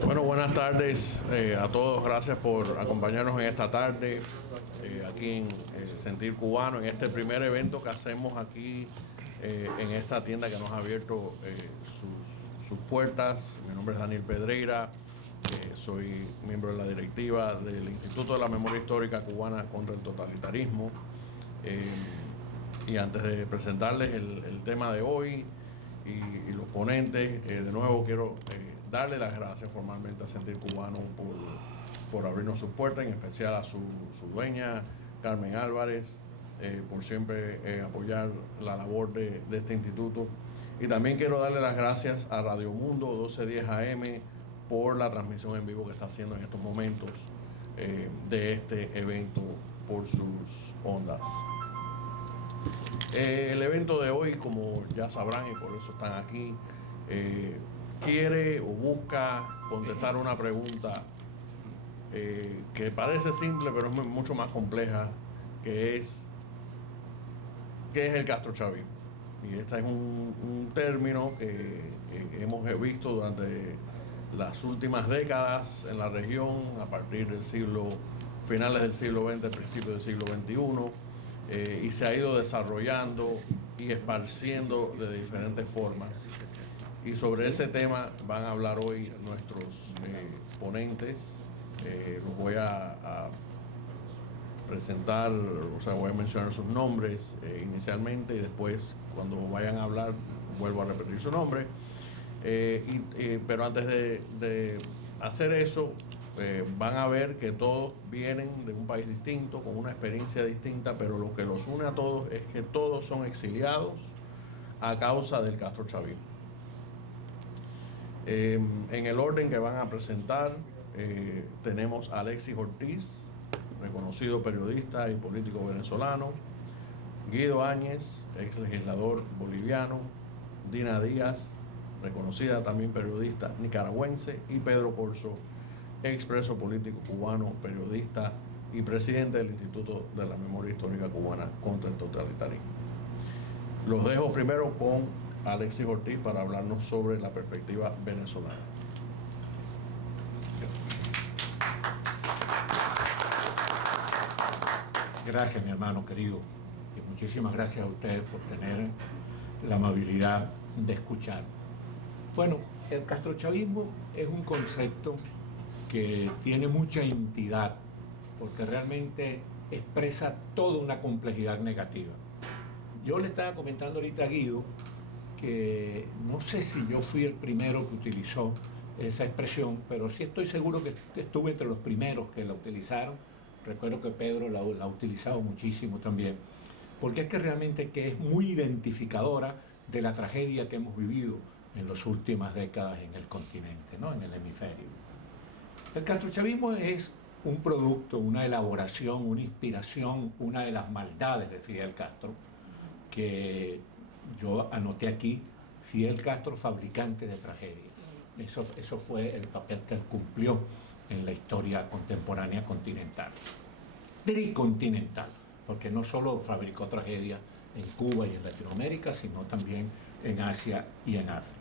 Bueno, buenas tardes a todos. Gracias por acompañarnos en esta tarde aquí en Sentir Cubano, en este primer evento que hacemos aquí en esta tienda que nos ha abierto sus puertas. Mi nombre es Daniel Pedreira, soy miembro de la directiva del Instituto de la Memoria Histórica Cubana contra el Totalitarismo. Y antes de presentarles el tema de hoy y los ponentes, de nuevo quiero darle las gracias formalmente a Sentir Cubano por abrirnos sus puertas, en especial a su dueña, Carmen Álvarez, por siempre apoyar la labor de este instituto. Y también quiero darle las gracias a Radio Mundo 1210 AM por la transmisión en vivo que está haciendo en estos momentos de este evento por sus ondas. El evento de hoy, como ya sabrán y por eso están aquí, quiere o busca contestar una pregunta que parece simple pero es mucho más compleja, que es ¿qué es el castrochavismo? Y este es un término que hemos visto durante las últimas décadas en la región, a partir del finales del siglo XX, principios del siglo XXI, y se ha ido desarrollando y esparciendo de diferentes formas. Y sobre ese tema van a hablar hoy nuestros ponentes. Los voy a presentar, o sea, voy a mencionar sus nombres inicialmente y después cuando vayan a hablar vuelvo a repetir su nombre. Pero antes de hacer eso, van a ver que todos vienen de un país distinto, con una experiencia distinta, pero lo que los une a todos es que todos son exiliados a causa del castrochavismo. En el orden que van a presentar, tenemos a Alexis Ortiz, reconocido periodista y político venezolano; Guido Áñez, ex legislador boliviano; Dina Díaz, reconocida también periodista nicaragüense; y Pedro Corzo, ex preso político cubano, periodista y presidente del Instituto de la Memoria Histórica Cubana contra el Totalitarismo. Los dejo primero con Alexis Ortiz para hablarnos sobre la perspectiva venezolana. Gracias, mi hermano querido, y muchísimas gracias a ustedes por tener la amabilidad de escuchar. Bueno, el castrochavismo es un concepto que tiene mucha entidad, porque realmente expresa toda una complejidad negativa. Yo le estaba comentando ahorita a Guido que no sé si yo fui el primero que utilizó esa expresión, pero sí estoy seguro que estuve entre los primeros que la utilizaron. Recuerdo que Pedro la ha utilizado muchísimo también, porque es que realmente que es muy identificadora de la tragedia que hemos vivido en las últimas décadas en el continente, ¿no? En el hemisferio. El castrochavismo es un producto, una elaboración, una inspiración, una de las maldades de Fidel Castro, que yo anoté aquí: Fidel Castro, fabricante de tragedias. Eso fue el papel que él cumplió en la historia contemporánea continental, tricontinental, porque no solo fabricó tragedias en Cuba y en Latinoamérica, sino también en Asia y en África.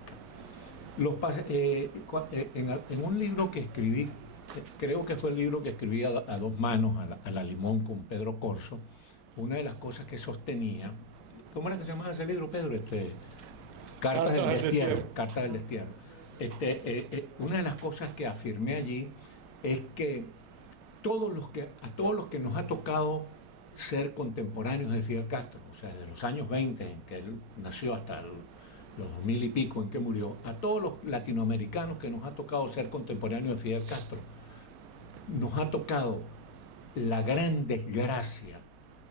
En un libro que escribí, creo que fue el libro que escribí a dos manos, a la limón, con Pedro Corzo, una de las cosas que sostenía, ¿cómo era que se llamaba ese libro, Pedro? Cartas del Destierro. Cartas del Destierro. Una de las cosas que afirmé allí es que a todos los que nos ha tocado ser contemporáneos de Fidel Castro, o sea, desde los años 20 en que él nació hasta los 2000 y pico en que murió, a todos los latinoamericanos que nos ha tocado ser contemporáneos de Fidel Castro, nos ha tocado la gran desgracia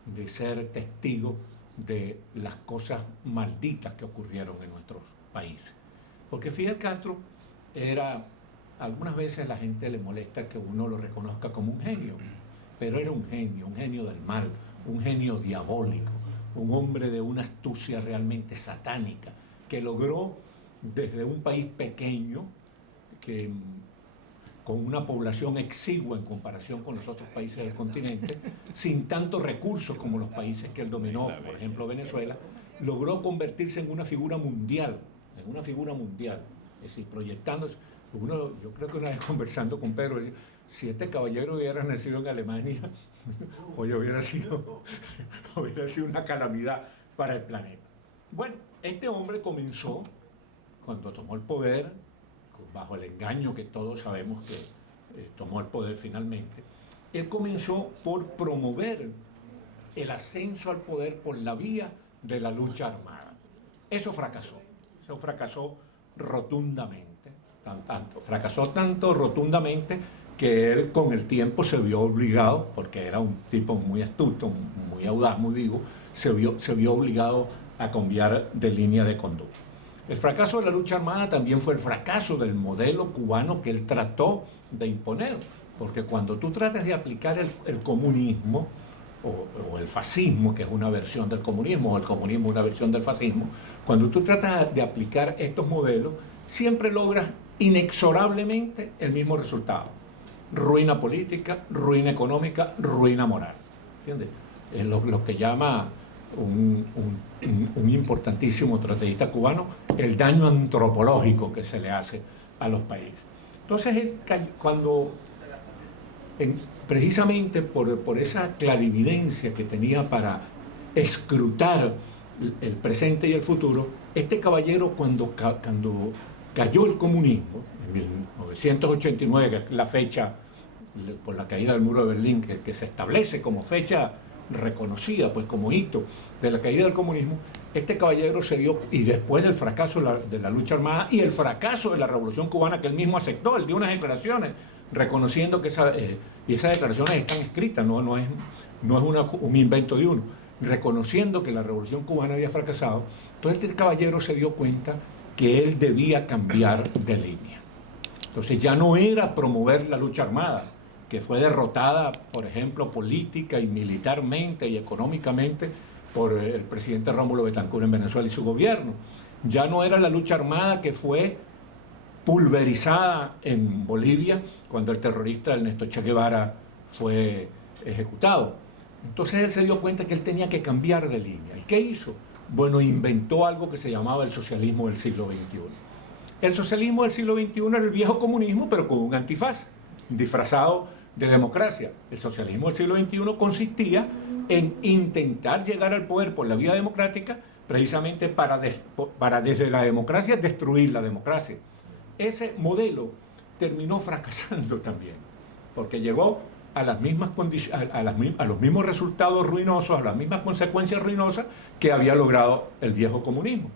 de ser testigos de las cosas malditas que ocurrieron en nuestros países. Porque Fidel Castro algunas veces a la gente le molesta que uno lo reconozca como un genio, pero era un genio del mal, un genio diabólico, un hombre de una astucia realmente satánica, que logró desde un país pequeño, con una población exigua en comparación con los otros países del continente, sin tantos recursos como los países que él dominó, por ejemplo Venezuela, logró convertirse en una figura mundial, es decir, proyectándose Yo creo que una vez conversando con Pedro, decía, si este caballero hubiera nacido en Alemania, hoy hubiera sido una calamidad para el planeta. Bueno, este hombre comenzó, cuando tomó el poder, bajo el engaño que todos sabemos que tomó el poder finalmente, él comenzó por promover el ascenso al poder por la vía de la lucha armada. Eso fracasó rotundamente, fracasó tanto rotundamente que él con el tiempo se vio obligado, porque era un tipo muy astuto, muy audaz, muy vivo, se vio obligado a cambiar de línea de conducta. El fracaso de la lucha armada también fue el fracaso del modelo cubano que él trató de imponer, porque cuando tú tratas de aplicar el comunismo o el fascismo, que es una versión del comunismo, o el comunismo una versión del fascismo, cuando tú tratas de aplicar estos modelos, siempre logras inexorablemente el mismo resultado: ruina política, ruina económica, ruina moral. ¿Entiendes? Es lo que llama un importantísimo tratadista cubano el daño antropológico que se le hace a los países. Entonces, cuando precisamente por esa clarividencia que tenía para escrutar el presente y el futuro, este caballero, cuando cayó el comunismo, en 1989, que es la fecha por la caída del muro de Berlín, que se establece como fecha reconocida, pues como hito de la caída del comunismo, este caballero se dio, y después del fracaso de la lucha armada y el fracaso de la Revolución Cubana, que él mismo aceptó, él dio unas declaraciones reconociendo que y esas declaraciones están escritas, no es un invento de uno, reconociendo que la Revolución Cubana había fracasado. Entonces este caballero se dio cuenta que él debía cambiar de línea. Entonces ya no era promover la lucha armada, que fue derrotada, por ejemplo, política y militarmente y económicamente por el presidente Rómulo Betancourt en Venezuela y su gobierno. Ya no era la lucha armada que fue pulverizada en Bolivia cuando el terrorista Ernesto Che Guevara fue ejecutado. Entonces él se dio cuenta que él tenía que cambiar de línea. ¿Y qué hizo? Bueno, inventó algo que se llamaba el socialismo del siglo XXI. El socialismo del siglo XXI era el viejo comunismo, pero con un antifaz, disfrazado de democracia. El socialismo del siglo XXI consistía en intentar llegar al poder por la vía democrática, precisamente para desde la democracia destruir la democracia. Ese modelo terminó fracasando también, porque llegó a las mismas a los mismos resultados ruinosos, a las mismas consecuencias ruinosas que había logrado el viejo comunismo.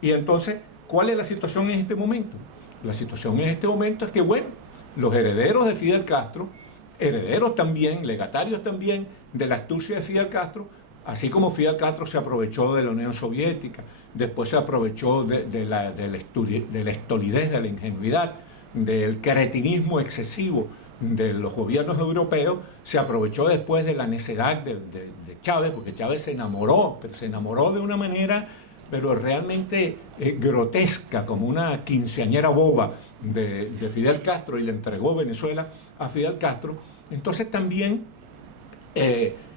Y entonces, ¿cuál es la situación en este momento? La situación en este momento es que, bueno, los herederos de Fidel Castro, herederos también, legatarios también de la astucia de Fidel Castro, así como Fidel Castro se aprovechó de la Unión Soviética, después se aprovechó de la estolidez, de la ingenuidad, del cretinismo excesivo de los gobiernos europeos, se aprovechó después de la necedad de Chávez, porque Chávez se enamoró, pero se enamoró de una manera realmente grotesca, como una quinceañera boba de Fidel Castro, y le entregó Venezuela a Fidel Castro. Entonces también,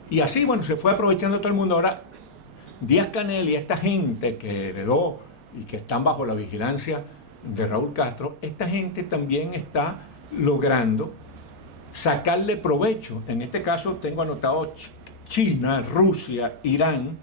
y así, bueno, se fue aprovechando todo el mundo. Ahora, Díaz-Canel y esta gente que heredó y que están bajo la vigilancia de Raúl Castro, esta gente también está logrando sacarle provecho. En este caso tengo anotado China, Rusia, Irán,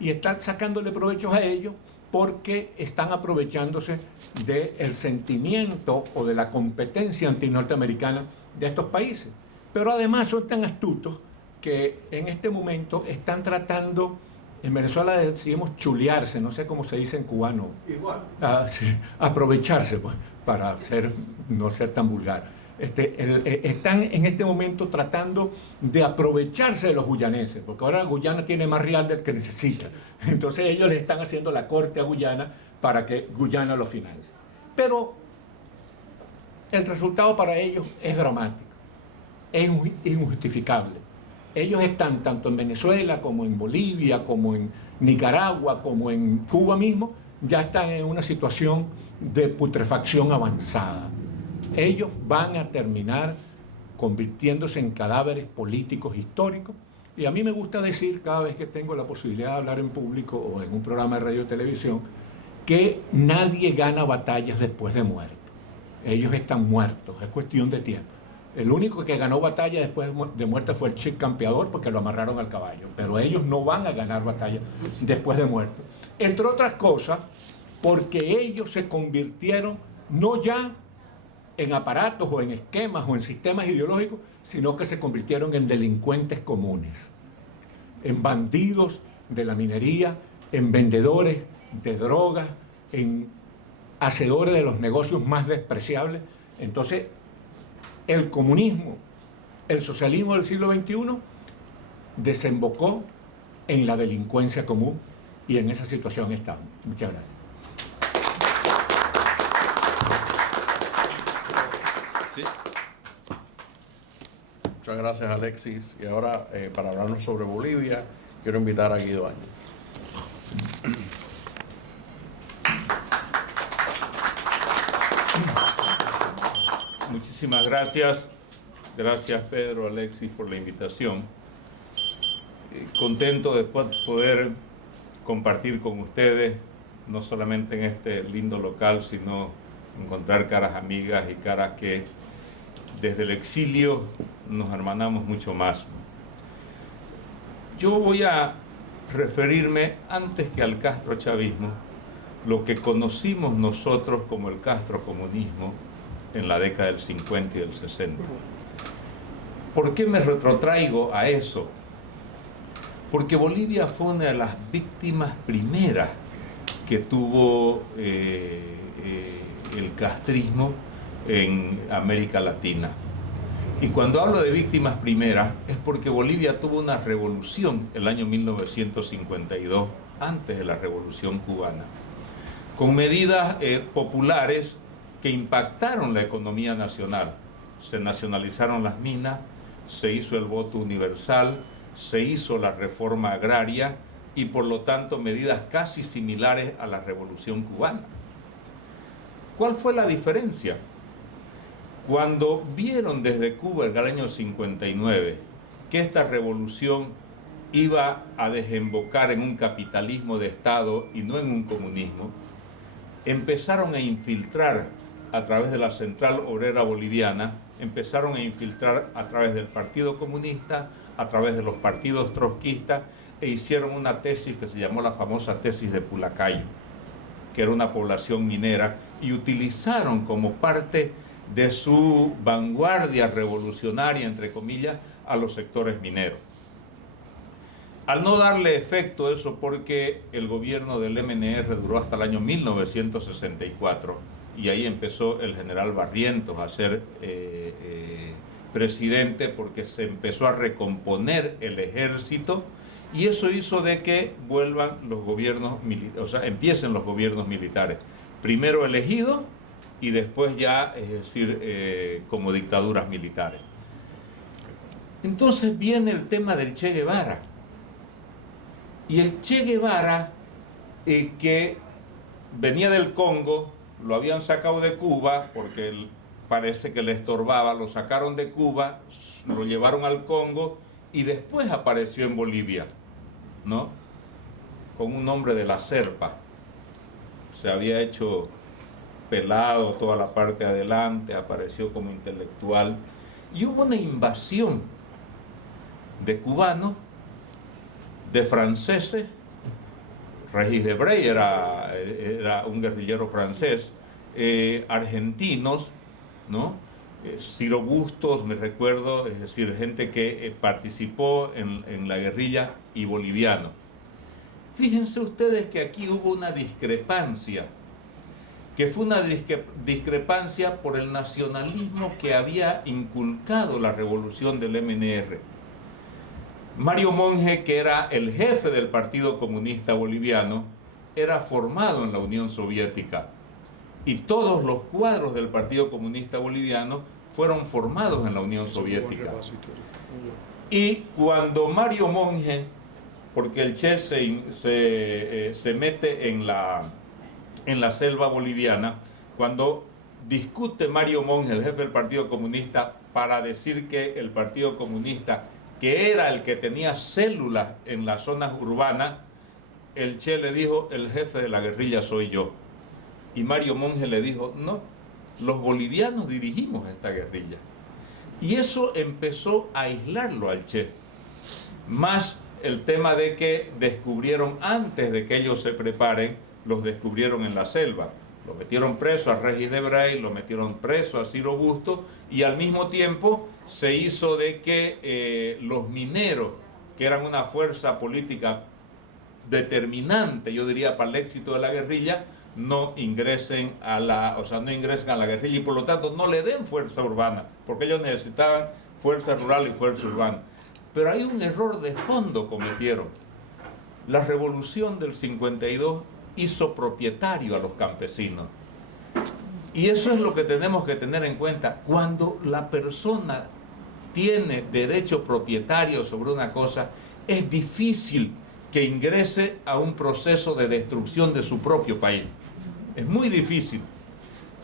y están sacándole provechos a ellos porque están aprovechándose del sentimiento o de la competencia antinorteamericana de estos países. Pero además son tan astutos que en este momento están tratando, en Venezuela decimos chulearse, no sé cómo se dice en cubano. Igual. Sí, aprovecharse, pues, para no ser tan vulgar. Están en este momento tratando de aprovecharse de los guyaneses, porque ahora Guyana tiene más real del que necesita. Entonces ellos le están haciendo la corte a Guyana para que Guyana lo financie. Pero el resultado para ellos es dramático, es injustificable. Ellos están tanto en Venezuela como en Bolivia, como en Nicaragua, como en Cuba mismo, ya están en una situación de putrefacción avanzada. Ellos van a terminar convirtiéndose en cadáveres políticos históricos. Y a mí me gusta decir, cada vez que tengo la posibilidad de hablar en público o en un programa de radio y televisión, que nadie gana batallas después de muerto. Ellos están muertos, es cuestión de tiempo. El único que ganó batalla después de muerte fue el Chic Campeador, porque lo amarraron al caballo, pero ellos no van a ganar batalla después de muerto. Entre otras cosas, porque ellos se convirtieron no ya en aparatos o en esquemas o en sistemas ideológicos, sino que se convirtieron en delincuentes comunes, en bandidos de la minería, en vendedores de drogas, en hacedores de los negocios más despreciables. Entonces, el comunismo, el socialismo del siglo XXI desembocó en la delincuencia común y en esa situación estamos. Muchas gracias. Sí. Muchas gracias, Alexis. Y ahora, para hablarnos sobre Bolivia, quiero invitar a Guido Áñez. Muchísimas gracias. Gracias, Pedro, Alexis, por la invitación. Contento de poder compartir con ustedes, no solamente en este lindo local, sino encontrar caras amigas y caras que desde el exilio nos hermanamos mucho más. Yo voy a referirme, antes que al castrochavismo, lo que conocimos nosotros como el castrocomunismo en la década del 50 y del 60. ¿Por qué me retrotraigo a eso? Porque Bolivia fue una de las víctimas primeras que tuvo el castrismo en América Latina. Y cuando hablo de víctimas primeras es porque Bolivia tuvo una revolución el año 1952, antes de la Revolución Cubana, con medidas populares que impactaron la economía nacional. Se nacionalizaron las minas, se hizo el voto universal, se hizo la reforma agraria y por lo tanto medidas casi similares a la Revolución Cubana. ¿Cuál fue la diferencia? Cuando vieron desde Cuba en el año 59 que esta revolución iba a desembocar en un capitalismo de Estado y no en un comunismo, empezaron a infiltrar a través de la Central Obrera Boliviana, empezaron a infiltrar a través del Partido Comunista, a través de los partidos trotskistas, e hicieron una tesis que se llamó la famosa tesis de Pulacayo, que era una población minera, y utilizaron como parte de su vanguardia revolucionaria, entre comillas, a los sectores mineros. Al no darle efecto eso, porque el gobierno del MNR duró hasta el año 1964, y ahí empezó el general Barrientos a ser presidente, porque se empezó a recomponer el ejército, y eso hizo de que vuelvan los gobiernos militares, o sea, empiecen los gobiernos militares, primero elegidos y después ya, es decir, como dictaduras militares. Entonces viene el tema del Che Guevara. Y el Che Guevara, que venía del Congo, lo habían sacado de Cuba porque parece que le estorbaba, lo sacaron de Cuba, lo llevaron al Congo y después apareció en Bolivia, ¿no? Con un nombre de la Serpa. Se había hecho pelado toda la parte de adelante, apareció como intelectual y hubo una invasión de cubanos, de franceses. Regis Debray era un guerrillero francés, argentinos, ¿no? Ciro Bustos, me recuerdo, es decir, gente que participó en la guerrilla, y bolivianos. Fíjense ustedes que aquí hubo una discrepancia, que fue una discrepancia por el nacionalismo que había inculcado la revolución del MNR. Mario Monge, que era el jefe del Partido Comunista Boliviano, era formado en la Unión Soviética, y todos los cuadros del Partido Comunista Boliviano fueron formados en la Unión Soviética. Y cuando Mario Monge, porque el Che se mete en la selva boliviana, cuando discute Mario Monge, el jefe del Partido Comunista, para decir que el Partido Comunista, que era el que tenía células en las zonas urbanas, el Che le dijo: el jefe de la guerrilla soy yo. Y Mario Monge le dijo: no, los bolivianos dirigimos esta guerrilla. Y eso empezó a aislarlo al Che. Más el tema de que descubrieron, antes de que ellos se preparen, los descubrieron en la selva. Lo metieron preso a Regis Debray, lo metieron preso a Ciro Busto, y al mismo tiempo se hizo de que los mineros, que eran una fuerza política determinante, yo diría, para el éxito de la guerrilla, no ingresen a la guerrilla, y por lo tanto no le den fuerza urbana, porque ellos necesitaban fuerza rural y fuerza urbana. Pero hay un error de fondo cometieron. La revolución del 52 hizo propietario a los campesinos. Y eso es lo que tenemos que tener en cuenta. Cuando la persona tiene derecho propietario sobre una cosa, es difícil que ingrese a un proceso de destrucción de su propio país. Es muy difícil.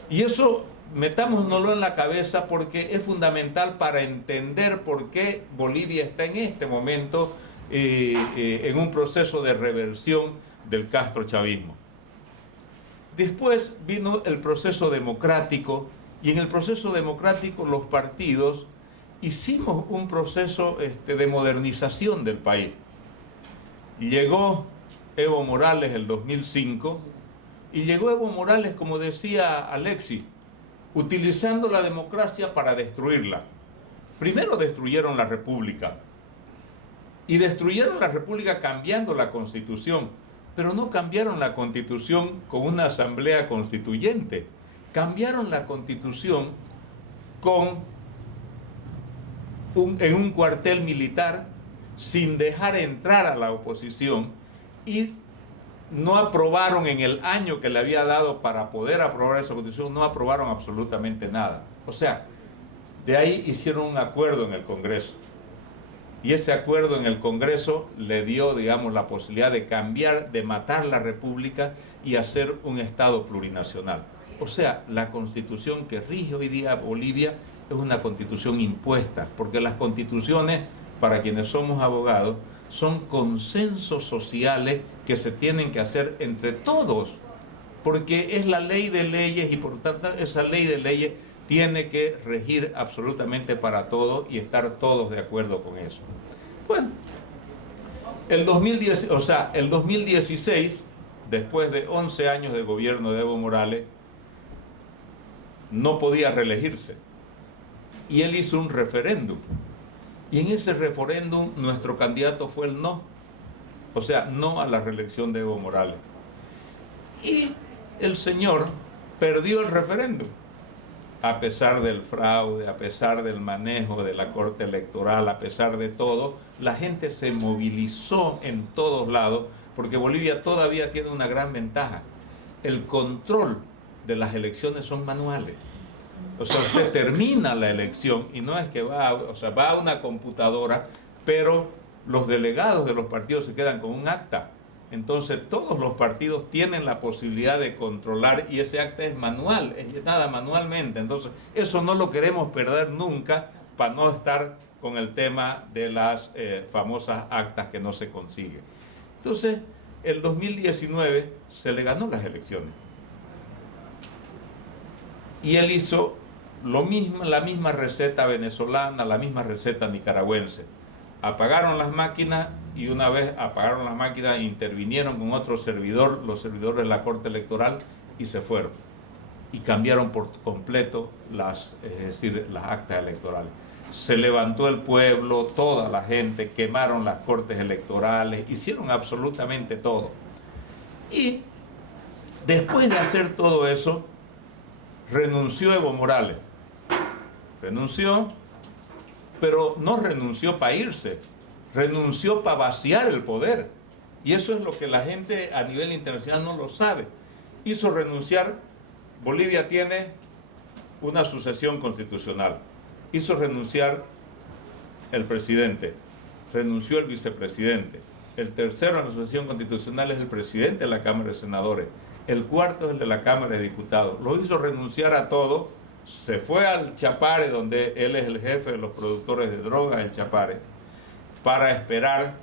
Y eso metámonoslo en la cabeza, porque es fundamental para entender por qué Bolivia está en este momento en un proceso de reversión del castrochavismo. Después vino el proceso democrático, y en el proceso democrático los partidos hicimos un proceso de modernización del país. Llegó Evo Morales el 2005, y llegó Evo Morales, como decía Alexis, utilizando la democracia para destruirla. Primero destruyeron la República, y destruyeron la República cambiando la Constitución, pero no cambiaron la Constitución con una asamblea constituyente, cambiaron la Constitución en un cuartel militar, sin dejar entrar a la oposición, y no aprobaron en el año que le había dado para poder aprobar esa constitución, no aprobaron absolutamente nada. O sea, de ahí hicieron un acuerdo en el Congreso. Y ese acuerdo en el Congreso le dio, digamos, la posibilidad de cambiar, de matar la República y hacer un Estado plurinacional. O sea, la constitución que rige hoy día Bolivia es una constitución impuesta, porque las constituciones, para quienes somos abogados, son consensos sociales que se tienen que hacer entre todos, porque es la ley de leyes, y por tanto esa ley de leyes tiene que regir absolutamente para todos y estar todos de acuerdo con eso. Bueno, el 2016, después de 11 años de gobierno de Evo Morales, no podía reelegirse, y él hizo un referéndum. Y en ese referéndum nuestro candidato fue el no. O sea, no a la reelección de Evo Morales. Y el señor perdió el referéndum. A pesar del fraude, a pesar del manejo de la Corte Electoral, a pesar de todo, la gente se movilizó en todos lados, porque Bolivia todavía tiene una gran ventaja. El control de las elecciones son manuales. O sea, usted termina la elección y no es que va a una computadora, pero los delegados de los partidos se quedan con un acta. Entonces todos los partidos tienen la posibilidad de controlar, y ese acta es manual, es llenada manualmente. Entonces eso no lo queremos perder nunca, para no estar con el tema de las famosas actas que no se consiguen. Entonces, el 2019 se le ganó las elecciones. Y él hizo lo mismo, la misma receta venezolana, la misma receta nicaragüense. Apagaron las máquinas, y una vez apagaron las máquinas, intervinieron con otro servidor, los servidores de la Corte Electoral, y se fueron. Y cambiaron por completo las actas electorales. Se levantó el pueblo, toda la gente, quemaron las cortes electorales, hicieron absolutamente todo. Y después de hacer todo eso, renunció Evo Morales. Renunció, pero no renunció para irse, renunció para vaciar el poder. Y eso es lo que la gente a nivel internacional no lo sabe. Hizo renunciar. Bolivia tiene una sucesión constitucional. Hizo renunciar el presidente, renunció el vicepresidente. El tercero en la sucesión constitucional es el presidente de la Cámara de Senadores. El cuarto es el de la Cámara de Diputados. Lo hizo renunciar a todo. Se fue al Chapare, donde él es el jefe de los productores de drogas, el Chapare, para esperar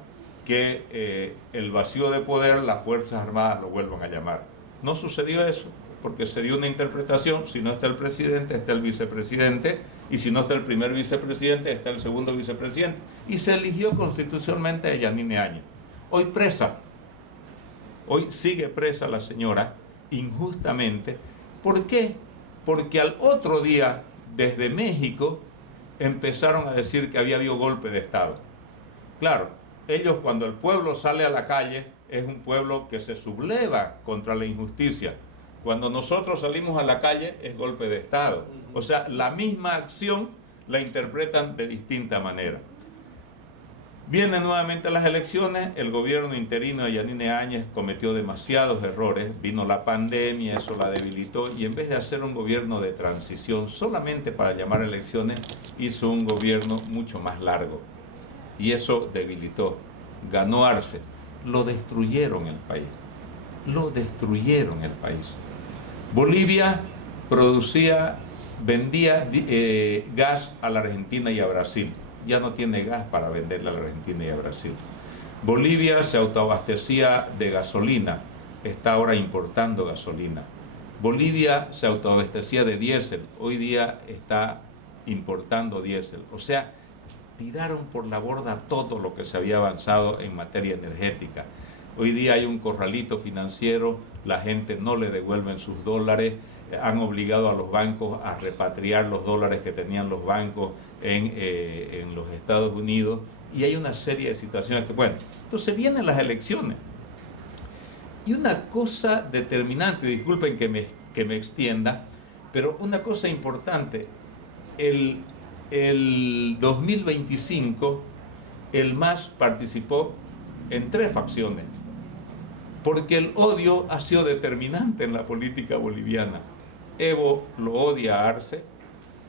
que el vacío de poder, las Fuerzas Armadas lo vuelvan a llamar. No sucedió eso. porque se dio una interpretación: si no está el presidente, está el vicepresidente, y si no está el primer vicepresidente, está el segundo vicepresidente. Y se eligió constitucionalmente a Yanine Áñez. Hoy presa, hoy sigue presa la señora, injustamente. ¿Por qué? Porque al otro día, desde México, empezaron a decir que había habido golpe de Estado. Claro, ellos, cuando el pueblo sale a la calle, es un pueblo que se subleva contra la injusticia. Cuando nosotros salimos a la calle, es golpe de Estado. O sea, la misma acción la interpretan de distinta manera. Vienen nuevamente las elecciones, el gobierno interino de Yanine Áñez cometió demasiados errores, vino la pandemia, eso la debilitó, y en vez de hacer un gobierno de transición solamente para llamar elecciones, hizo un gobierno mucho más largo. Y eso debilitó, ganó Arce. Lo destruyeron el país, lo destruyeron el país. Bolivia vendía gas a la Argentina y a Brasil. Ya no tiene gas para venderle a la Argentina y a Brasil. Bolivia se autoabastecía de gasolina, está ahora importando gasolina. Bolivia se autoabastecía de diésel, hoy día está importando diésel. O sea, tiraron por la borda todo lo que se había avanzado en materia energética. Hoy día hay un corralito financiero, la gente no le devuelven sus dólares, han obligado a los bancos a repatriar los dólares que tenían los bancos en los Estados Unidos, y hay una serie de situaciones que, bueno, entonces vienen las elecciones. Y una cosa determinante, disculpen que me extienda, pero una cosa importante, el 2025 el MAS participó en 3 facciones, porque el odio ha sido determinante en la política boliviana. Evo lo odia a Arce,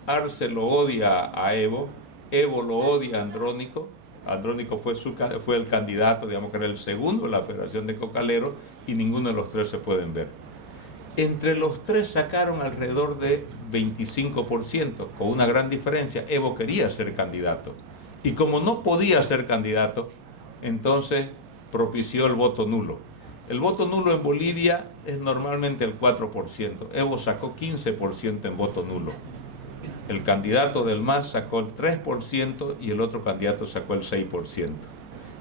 Arce lo odia a Evo lo odia a Andrónico. Andrónico fue el candidato, digamos que era el segundo de la Federación de Cocaleros, y ninguno de los 3 se pueden ver. Entre los 3 sacaron alrededor de 25%, con una gran diferencia. Evo quería ser candidato, y como no podía ser candidato, entonces propició el voto nulo. El voto nulo en Bolivia es normalmente el 4%. Evo sacó 15% en voto nulo. El candidato del MAS sacó el 3% y el otro candidato sacó el 6%.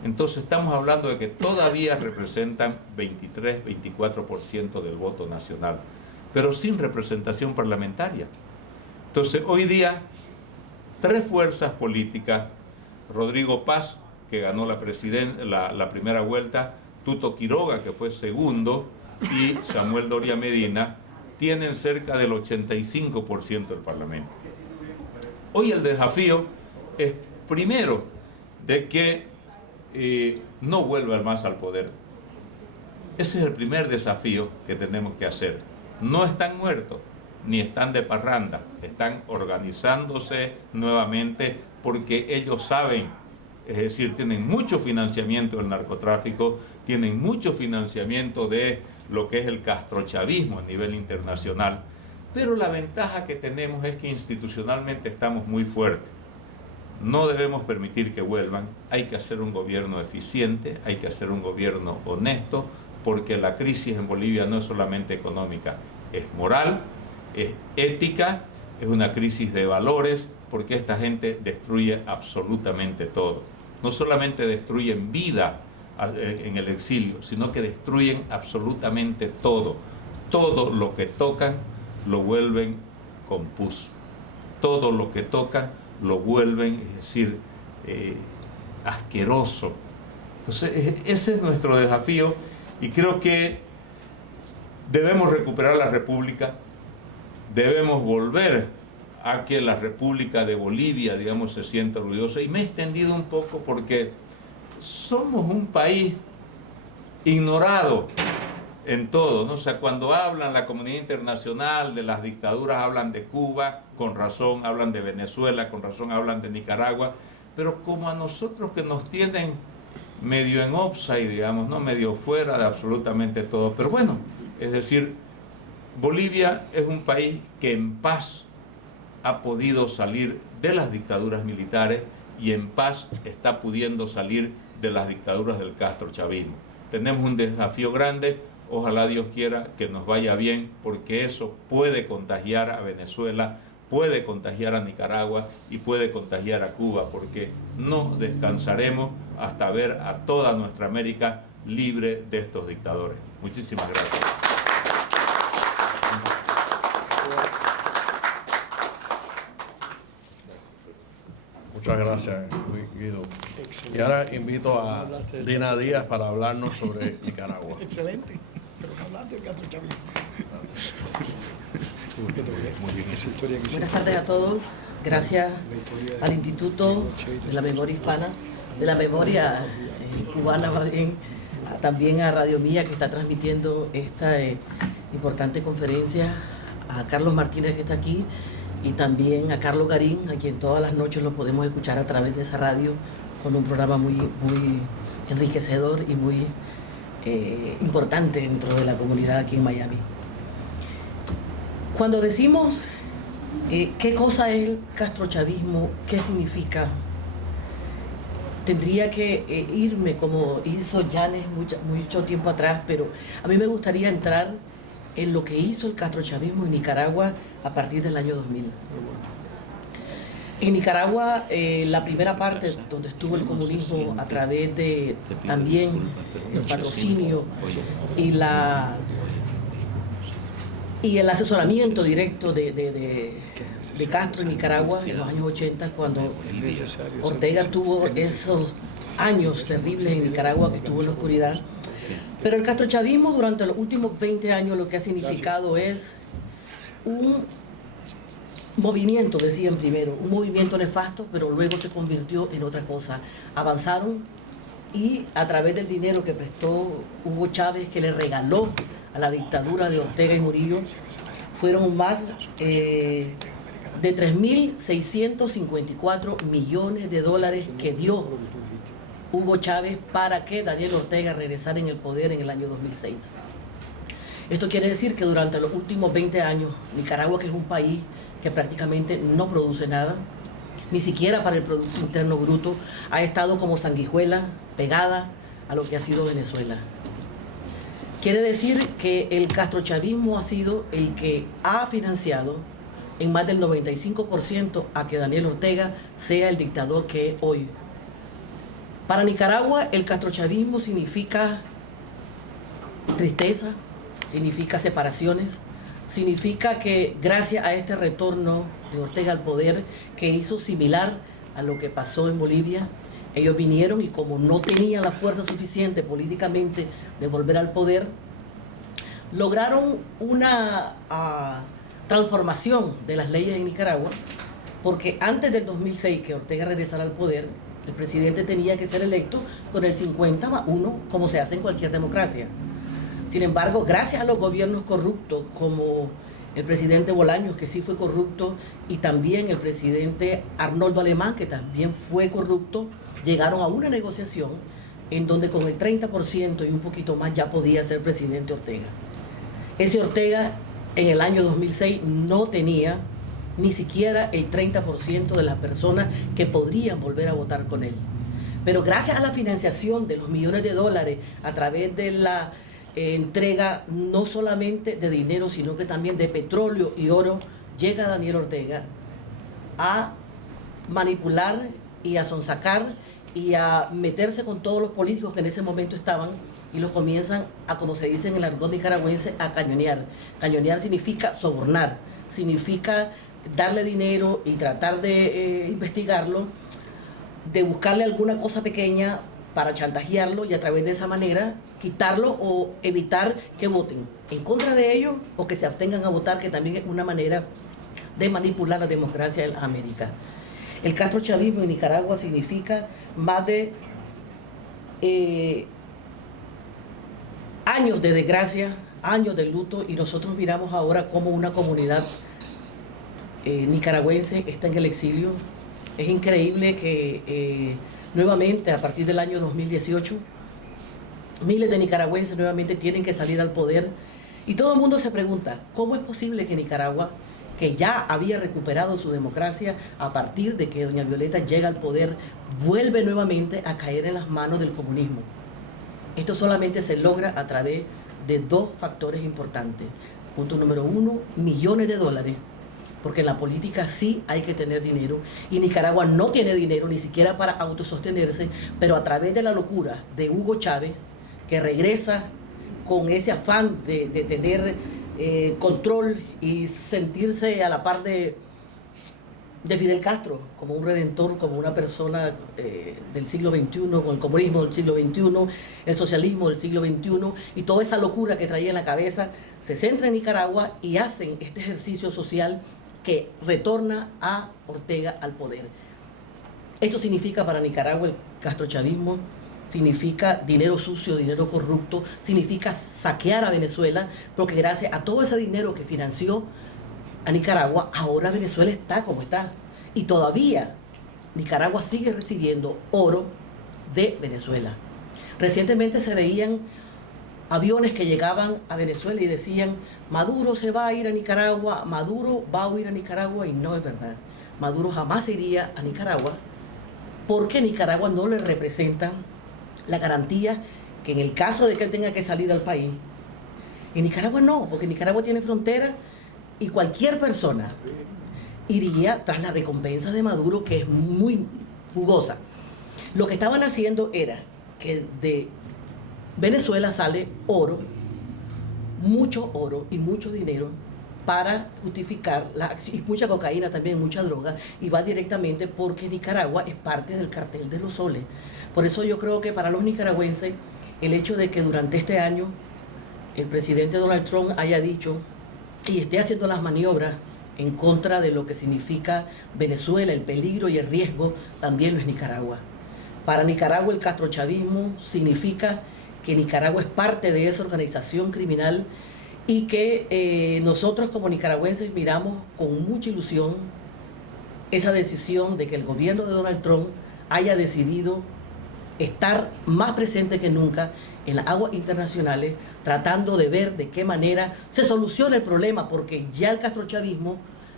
Entonces estamos hablando de que todavía representan 23-24% del voto nacional, pero sin representación parlamentaria. Entonces hoy día 3 fuerzas políticas: Rodrigo Paz, que ganó la primera vuelta, Tuto Quiroga, que fue segundo, y Samuel Doria Medina, tienen cerca del 85% del Parlamento. Hoy el desafío es, primero, de que no vuelva el MAS al poder. Ese es el primer desafío que tenemos que hacer. No están muertos, ni están de parranda, están organizándose nuevamente, porque ellos saben, es decir, tienen mucho financiamiento del narcotráfico, tienen mucho financiamiento de lo que es el castrochavismo a nivel internacional, pero la ventaja que tenemos es que institucionalmente estamos muy fuertes. No debemos permitir que vuelvan, hay que hacer un gobierno eficiente, hay que hacer un gobierno honesto, porque la crisis en Bolivia no es solamente económica, es moral, es ética, es una crisis de valores, porque esta gente destruye absolutamente todo. No solamente destruyen vida en el exilio, sino que destruyen absolutamente todo. Todo lo que tocan lo vuelven con pus. Todo lo que tocan lo vuelven, es decir, asqueroso. Entonces, ese es nuestro desafío, y creo que debemos recuperar la República, debemos volver a que la República de Bolivia, digamos, se sienta orgullosa. Y me he extendido un poco porque somos un país ignorado en todo, ¿no? O sea, cuando hablan la comunidad internacional de las dictaduras, hablan de Cuba, con razón, hablan de Venezuela, con razón, hablan de Nicaragua, pero como a nosotros que nos tienen medio en offside, digamos, ¿no? Medio fuera de absolutamente todo. Pero bueno, es decir, Bolivia es un país que en paz ha podido salir de las dictaduras militares, y en paz está pudiendo salir de las dictaduras del castrochavismo. Tenemos un desafío grande, Ojalá Dios quiera que nos vaya bien, porque eso puede contagiar a Venezuela, puede contagiar a Nicaragua y puede contagiar a Cuba, porque no descansaremos hasta ver a toda nuestra América libre de estos dictadores. Muchísimas gracias. Muchas gracias, Guido. Y ahora invito a Dina Díaz para hablarnos sobre Nicaragua. Excelente, pero no hablaste del castrochavismo. Buenas tardes a todos. Gracias al Instituto de la Memoria Hispana, de la Memoria Cubana, más bien, también a Radio Mía, que está transmitiendo esta importante conferencia, a Carlos Martínez, que está aquí, y también a Carlos Garín, a quien todas las noches lo podemos escuchar a través de esa radio, con un programa muy enriquecedor y muy importante dentro de la comunidad aquí en Miami. Cuando decimos qué cosa es el castrochavismo, qué significa, tendría que irme como hizo Yanes mucho tiempo atrás, pero a mí me gustaría entrar en lo que hizo el castrochavismo en Nicaragua a partir del año 2000. En Nicaragua, la primera parte donde estuvo el comunismo a través de también el patrocinio y el asesoramiento directo de Castro en Nicaragua en los años 80, cuando Ortega tuvo esos años terribles en Nicaragua, que estuvo en la oscuridad. Pero el castrochavismo durante los últimos 20 años lo que ha significado es un movimiento, decían primero, un movimiento nefasto, pero luego se convirtió en otra cosa. Avanzaron y a través del dinero que prestó Hugo Chávez, que le regaló a la dictadura de Ortega y Murillo, fueron más de 3.654 millones de dólares que dio Hugo Chávez para que Daniel Ortega regresara en el poder en el año 2006. Esto quiere decir que durante los últimos 20 años, Nicaragua, que es un país que prácticamente no produce nada, ni siquiera para el Producto Interno Bruto, ha estado como sanguijuela pegada a lo que ha sido Venezuela. Quiere decir que el castrochavismo ha sido el que ha financiado en más del 95% a que Daniel Ortega sea el dictador que es hoy. Para Nicaragua, el castrochavismo significa tristeza, significa separaciones, significa que gracias a este retorno de Ortega al poder, que hizo similar a lo que pasó en Bolivia, ellos vinieron y como no tenían la fuerza suficiente políticamente de volver al poder, lograron una transformación de las leyes en Nicaragua, porque antes del 2006, que Ortega regresara al poder, el presidente tenía que ser electo con el 50+1, como se hace en cualquier democracia. Sin embargo, gracias a los gobiernos corruptos, como el presidente Bolaños, que sí fue corrupto, y también el presidente Arnoldo Alemán, que también fue corrupto, llegaron a una negociación en donde con el 30% y un poquito más ya podía ser presidente Ortega. Ese Ortega en el año 2006 no tenía ni siquiera el 30% de las personas que podrían volver a votar con él. Pero gracias a la financiación de los millones de dólares a través de la entrega no solamente de dinero, sino que también de petróleo y oro, llega Daniel Ortega a manipular y a sonsacar y a meterse con todos los políticos que en ese momento estaban y los comienzan a, como se dice en el argot nicaragüense, a cañonear. Cañonear significa sobornar, significa darle dinero y tratar de investigarlo, de buscarle alguna cosa pequeña para chantajearlo y a través de esa manera quitarlo o evitar que voten en contra de ellos o que se abstengan a votar, que también es una manera de manipular la democracia en América. El castrochavismo en Nicaragua significa más de años de desgracia, años de luto, y nosotros miramos ahora como una comunidad nicaragüense está en el exilio. Es increíble que nuevamente a partir del año 2018 miles de nicaragüenses nuevamente tienen que salir al poder y todo el mundo se pregunta ¿cómo es posible que Nicaragua, que ya había recuperado su democracia a partir de que doña Violeta llega al poder, vuelve nuevamente a caer en las manos del comunismo? Esto solamente se logra a través de dos factores importantes. Punto número uno, millones de dólares, porque en la política sí hay que tener dinero, y Nicaragua no tiene dinero ni siquiera para autosostenerse, pero a través de la locura de Hugo Chávez, que regresa con ese afán de tener control y sentirse a la par de Fidel Castro, como un redentor, como una persona del siglo XXI, con el comunismo del siglo XXI, el socialismo del siglo XXI, y toda esa locura que traía en la cabeza, se centra en Nicaragua y hacen este ejercicio social que retorna a Ortega al poder. Eso significa para Nicaragua el castrochavismo, significa dinero sucio, dinero corrupto, significa saquear a Venezuela, porque gracias a todo ese dinero que financió a Nicaragua, ahora Venezuela está como está. Y todavía Nicaragua sigue recibiendo oro de Venezuela. Recientemente se veían aviones que llegaban a Venezuela y decían: Maduro se va a ir a Nicaragua, Maduro va a huir a Nicaragua, y no es verdad. Maduro jamás iría a Nicaragua, porque Nicaragua no le representa la garantía que en el caso de que él tenga que salir al país, en Nicaragua no, porque Nicaragua tiene frontera y cualquier persona iría tras la recompensa de Maduro, que es muy jugosa. Lo que estaban haciendo era que de Venezuela sale oro, mucho oro y mucho dinero para justificar la acción, y mucha cocaína también, mucha droga, y va directamente porque Nicaragua es parte del cartel de los soles. Por eso yo creo que para los nicaragüenses, el hecho de que durante este año el presidente Donald Trump haya dicho y esté haciendo las maniobras en contra de lo que significa Venezuela, el peligro y el riesgo, también lo es Nicaragua. Para Nicaragua el castrochavismo significa que Nicaragua es parte de esa organización criminal, y que nosotros como nicaragüenses miramos con mucha ilusión esa decisión de que el gobierno de Donald Trump haya decidido estar más presente que nunca en las aguas internacionales, tratando de ver de qué manera se soluciona el problema, porque ya el castrochavismo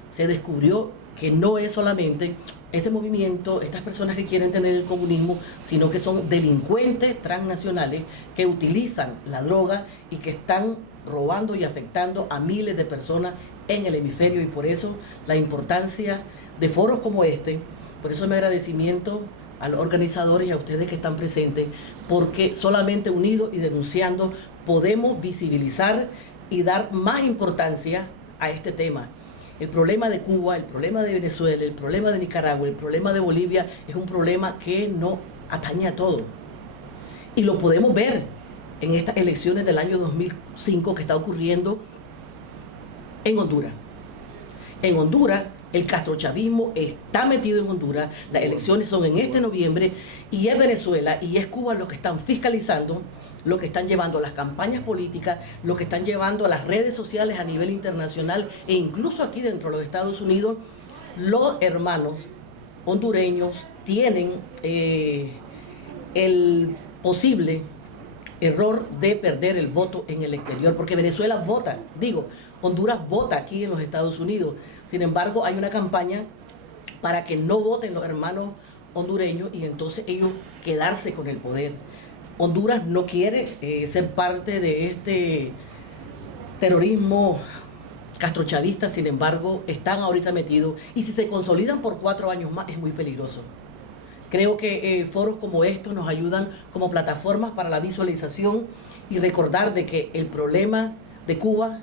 se descubrió que no es solamente este movimiento, estas personas que quieren tener el comunismo, sino que son delincuentes transnacionales que utilizan la droga y que están robando y afectando a miles de personas en el hemisferio. Y por eso la importancia de foros como este, por eso mi agradecimiento a los organizadores y a ustedes que están presentes, porque solamente unidos y denunciando podemos visibilizar y dar más importancia a este tema. El problema de Cuba, el problema de Venezuela, el problema de Nicaragua, el problema de Bolivia es un problema que nos atañe a todos. Y lo podemos ver en estas elecciones del año 2005 que está ocurriendo en Honduras. En Honduras, el castrochavismo está metido en Honduras, las elecciones son en este noviembre, y es Venezuela y es Cuba los que están fiscalizando, lo que están llevando las campañas políticas, lo que están llevando a las redes sociales a nivel internacional, e incluso aquí dentro de los Estados Unidos. Los hermanos hondureños tienen el posible error de perder el voto en el exterior, porque Venezuela vota, Honduras vota aquí en los Estados Unidos. Sin embargo, hay una campaña para que no voten los hermanos hondureños y entonces ellos quedarse con el poder. Honduras no quiere ser parte de este terrorismo castrochavista, sin embargo, están ahorita metidos, y si se consolidan por 4 años más es muy peligroso. Creo que foros como estos nos ayudan como plataformas para la visualización y recordar de que el problema de Cuba,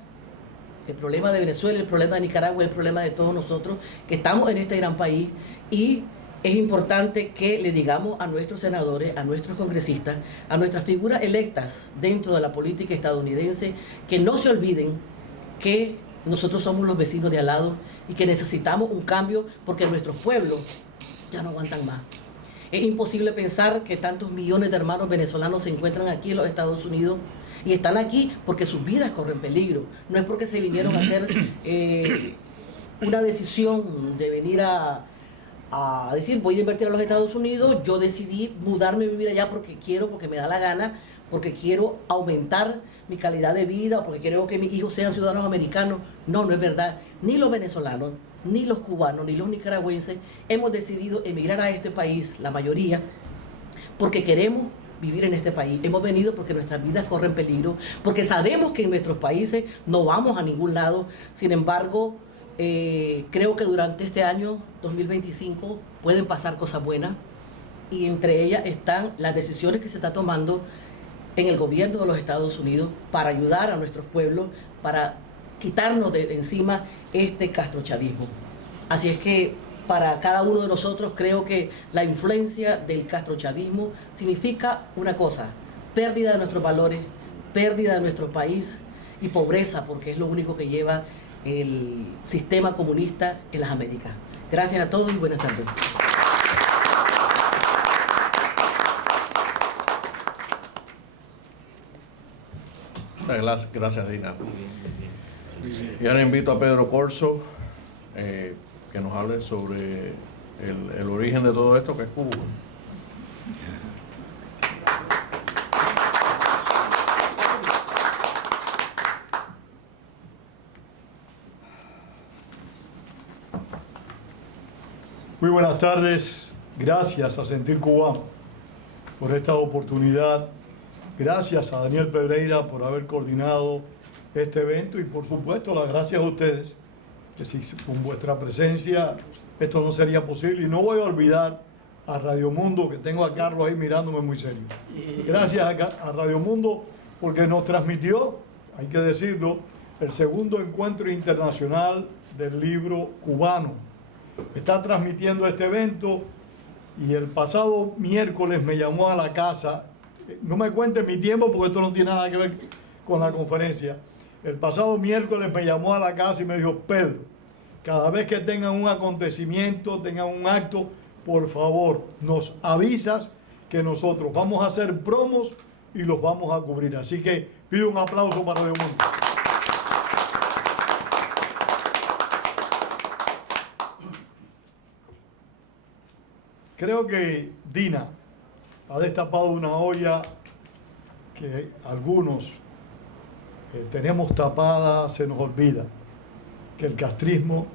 el problema de Venezuela, el problema de Nicaragua, el problema de todos nosotros que estamos en este gran país, y es importante que le digamos a nuestros senadores, a nuestros congresistas, a nuestras figuras electas dentro de la política estadounidense, que no se olviden que nosotros somos los vecinos de al lado y que necesitamos un cambio porque nuestros pueblos ya no aguantan más. Es imposible pensar que tantos millones de hermanos venezolanos se encuentran aquí en los Estados Unidos y están aquí porque sus vidas corren peligro. No es porque se vinieron a hacer una decisión de venir a decir voy a invertir a los Estados Unidos. Yo decidí mudarme a vivir allá porque quiero, porque me da la gana, porque quiero aumentar mi calidad de vida, o porque quiero que mis hijos sean ciudadanos americanos. No, no es verdad. Ni los venezolanos, ni los cubanos, ni los nicaragüenses hemos decidido emigrar a este país, la mayoría, porque queremos vivir en este país. Hemos venido porque nuestras vidas corren peligro, porque sabemos que en nuestros países no vamos a ningún lado. Sin embargo, creo que durante este año 2025 pueden pasar cosas buenas, y entre ellas están las decisiones que se está tomando en el gobierno de los Estados Unidos para ayudar a nuestros pueblos, para quitarnos de encima este castrochavismo. Así es que para cada uno de nosotros creo que la influencia del castrochavismo significa una cosa: pérdida de nuestros valores, pérdida de nuestro país y pobreza, porque es lo único que lleva el sistema comunista en las Américas. Gracias a todos y buenas tardes. Gracias, Dina. Y ahora invito a Pedro Corzo, que nos hable sobre el origen de todo esto, que es Cuba. Muy buenas tardes. Gracias a Sentir Cubano por esta oportunidad. Gracias a Daniel Pereira por haber coordinado este evento, y por supuesto las gracias a ustedes, que si con vuestra presencia esto no sería posible. Y no voy a olvidar a Radio Mundo, que tengo a Carlos ahí mirándome muy serio. Gracias a Radio Mundo porque nos transmitió, hay que decirlo, el segundo encuentro internacional del libro cubano. Está transmitiendo este evento, y el pasado miércoles me llamó a la casa. No me cuente mi tiempo porque esto no tiene nada que ver con la conferencia. El pasado miércoles me llamó a la casa y me dijo: Pedro, cada vez que tengan un acontecimiento, tengan un acto, por favor, nos avisas, que nosotros vamos a hacer promos y los vamos a cubrir. Así que pido un aplauso para Radio Mundo. Creo que Dina ha destapado una olla que algunos tenemos tapada, se nos olvida que el castrismo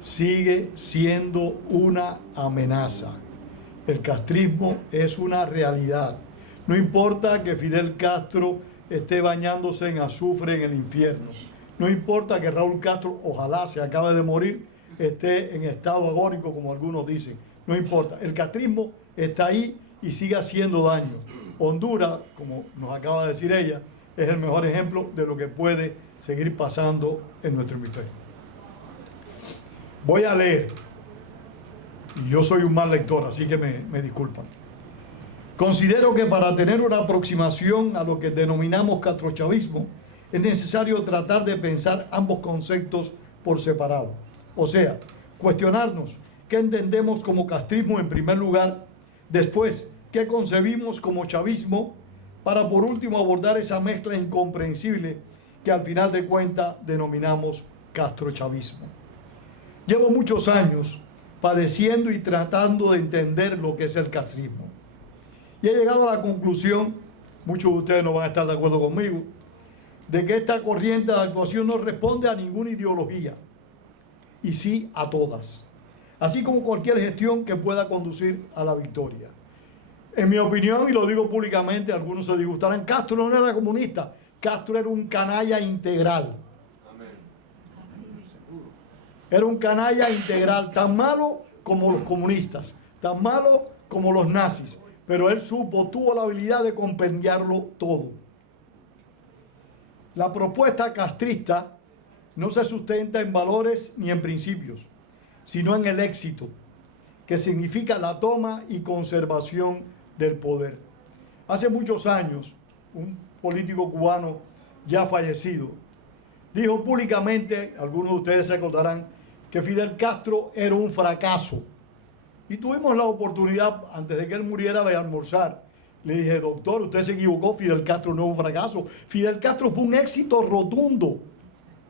sigue siendo una amenaza. El castrismo es una realidad. No importa que Fidel Castro esté bañándose en azufre en el infierno. No importa que Raúl Castro, ojalá se acabe de morir, esté en estado agónico, como algunos dicen. No importa. El castrismo está ahí y sigue haciendo daño. Honduras, como nos acaba de decir ella, es el mejor ejemplo de lo que puede seguir pasando en nuestro hemisferio. Voy a leer, y yo soy un mal lector, así que me disculpan. Considero que para tener una aproximación a lo que denominamos castrochavismo, es necesario tratar de pensar ambos conceptos por separado. O sea, cuestionarnos qué entendemos como castrismo en primer lugar, después qué concebimos como chavismo, para por último abordar esa mezcla incomprensible que al final de cuentas denominamos castrochavismo. Llevo muchos años padeciendo y tratando de entender lo que es el castrismo. Y he llegado a la conclusión, muchos de ustedes no van a estar de acuerdo conmigo, de que esta corriente de actuación no responde a ninguna ideología, y sí a todas, así como cualquier gestión que pueda conducir a la victoria. En mi opinión, y lo digo públicamente, algunos se disgustarán, Castro no era comunista, Castro era un canalla integral. Era un canalla integral, tan malo como los comunistas, tan malo como los nazis, pero él tuvo la habilidad de compendiarlo todo. La propuesta castrista no se sustenta en valores ni en principios, sino en el éxito, que significa la toma y conservación del poder. Hace muchos años, un político cubano ya fallecido dijo públicamente, algunos de ustedes se acordarán, que Fidel Castro era un fracaso. Y tuvimos la oportunidad, antes de que él muriera, de almorzar. Le dije: doctor, usted se equivocó, Fidel Castro no es un fracaso. Fidel Castro fue un éxito rotundo.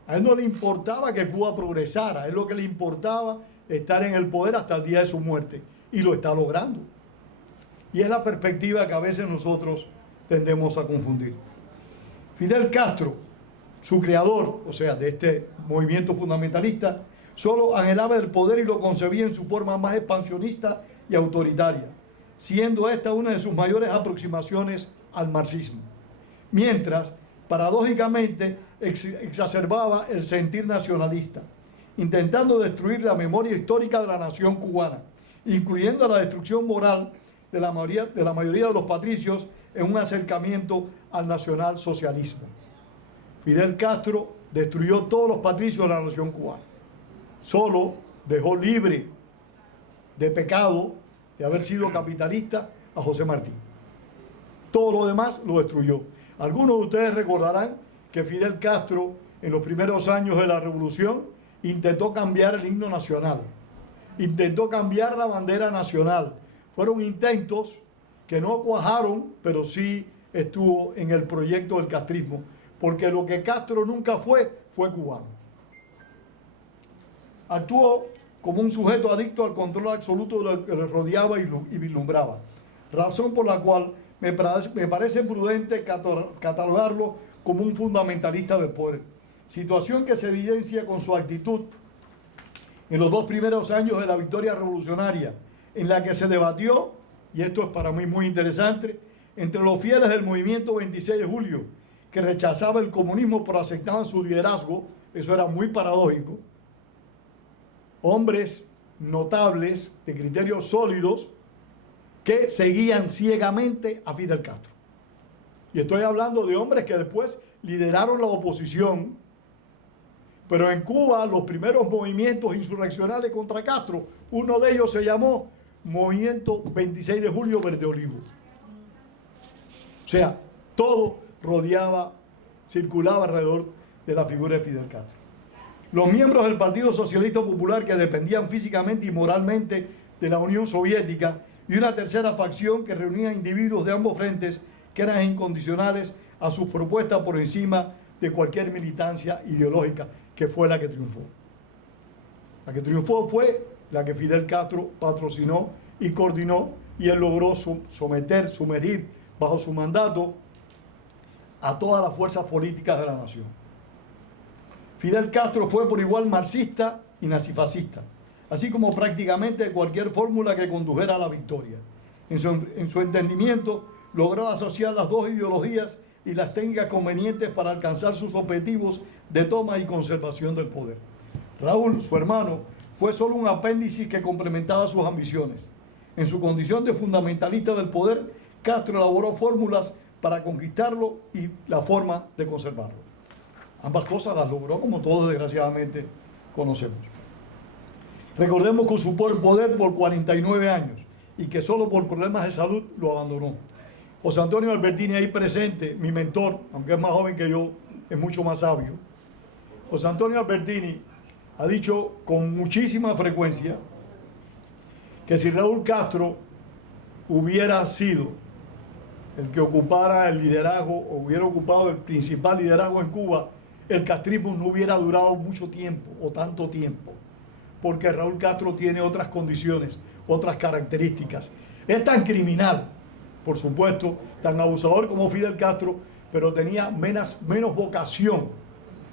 A él no le importaba que Cuba progresara, a él lo que le importaba estar en el poder hasta el día de su muerte. Y lo está logrando. Y es la perspectiva que a veces nosotros tendemos a confundir. Fidel Castro, su creador, o sea, de este movimiento fundamentalista, solo anhelaba el poder y lo concebía en su forma más expansionista y autoritaria. siendo esta una de sus mayores aproximaciones al marxismo. Mientras, paradójicamente, exacerbaba el sentir nacionalista, intentando destruir la memoria histórica de la nación cubana, incluyendo la destrucción moral de la mayoría de los patricios en un acercamiento al nacionalsocialismo. Fidel Castro destruyó todos los patricios de la nación cubana. Solo dejó libre de pecado de haber sido capitalista a José Martí. Todo lo demás lo destruyó. Algunos de ustedes recordarán que Fidel Castro, en los primeros años de la revolución, intentó cambiar el himno nacional, intentó cambiar la bandera nacional. Fueron intentos que no cuajaron, pero sí estuvo en el proyecto del castrismo, porque lo que Castro nunca fue cubano. Actuó como un sujeto adicto al control absoluto de lo que le rodeaba y vislumbraba, razón por la cual me parece prudente catalogarlo como un fundamentalista del poder, situación que se evidencia con su actitud en los 2 primeros años de la victoria revolucionaria, en la que se debatió, y esto es para mí muy interesante, entre los fieles del movimiento 26 de julio, que rechazaba el comunismo pero aceptaban su liderazgo. Eso era muy paradójico. Hombres notables, de criterios sólidos, que seguían ciegamente a Fidel Castro. Y estoy hablando de hombres que después lideraron la oposición, pero en Cuba los primeros movimientos insurreccionales contra Castro, uno de ellos se llamó Movimiento 26 de Julio Verde Olivo. O sea, todo circulaba alrededor de la figura de Fidel Castro. Los miembros del Partido Socialista Popular, que dependían físicamente y moralmente de la Unión Soviética, y una tercera facción que reunía individuos de ambos frentes que eran incondicionales a sus propuestas por encima de cualquier militancia ideológica, que fue la que triunfó. La que triunfó fue la que Fidel Castro patrocinó y coordinó, y él logró sumergir bajo su mandato a todas las fuerzas políticas de la nación. Fidel Castro fue por igual marxista y nazifascista, así como prácticamente cualquier fórmula que condujera a la victoria. En su entendimiento, logró asociar las dos ideologías y las técnicas convenientes para alcanzar sus objetivos de toma y conservación del poder. Raúl, su hermano, fue solo un apéndice que complementaba sus ambiciones. En su condición de fundamentalista del poder, Castro elaboró fórmulas para conquistarlo y la forma de conservarlo. Ambas cosas las logró, como todos desgraciadamente conocemos. Recordemos que ocupó el poder por 49 años y que solo por problemas de salud lo abandonó. José Antonio Albertini, ahí presente, mi mentor, aunque es más joven que yo, es mucho más sabio. José Antonio Albertini ha dicho con muchísima frecuencia que si Raúl Castro hubiera sido el que ocupara el liderazgo o hubiera ocupado el principal liderazgo en Cuba, el castrismo no hubiera durado mucho tiempo o tanto tiempo, porque Raúl Castro tiene otras condiciones, otras características. Es tan criminal, por supuesto, tan abusador como Fidel Castro, pero tenía menos vocación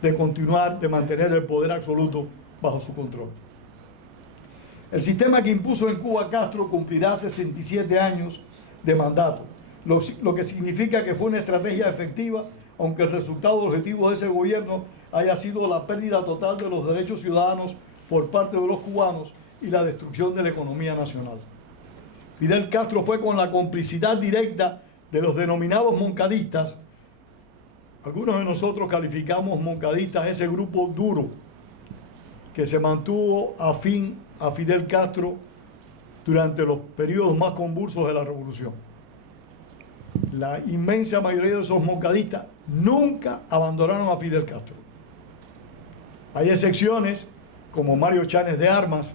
de continuar, de mantener el poder absoluto bajo su control. El sistema que impuso en Cuba Castro cumplirá 67 años de mandato, lo que significa que fue una estrategia efectiva, aunque el resultado objetivo de ese gobierno haya sido la pérdida total de los derechos ciudadanos por parte de los cubanos y la destrucción de la economía nacional. Fidel Castro fue con la complicidad directa de los denominados moncadistas. Algunos de nosotros calificamos moncadistas ese grupo duro que se mantuvo afín a Fidel Castro durante los periodos más convulsos de la revolución. La inmensa mayoría de esos moncadistas nunca abandonaron a Fidel Castro. Hay excepciones como Mario Cháñez de Armas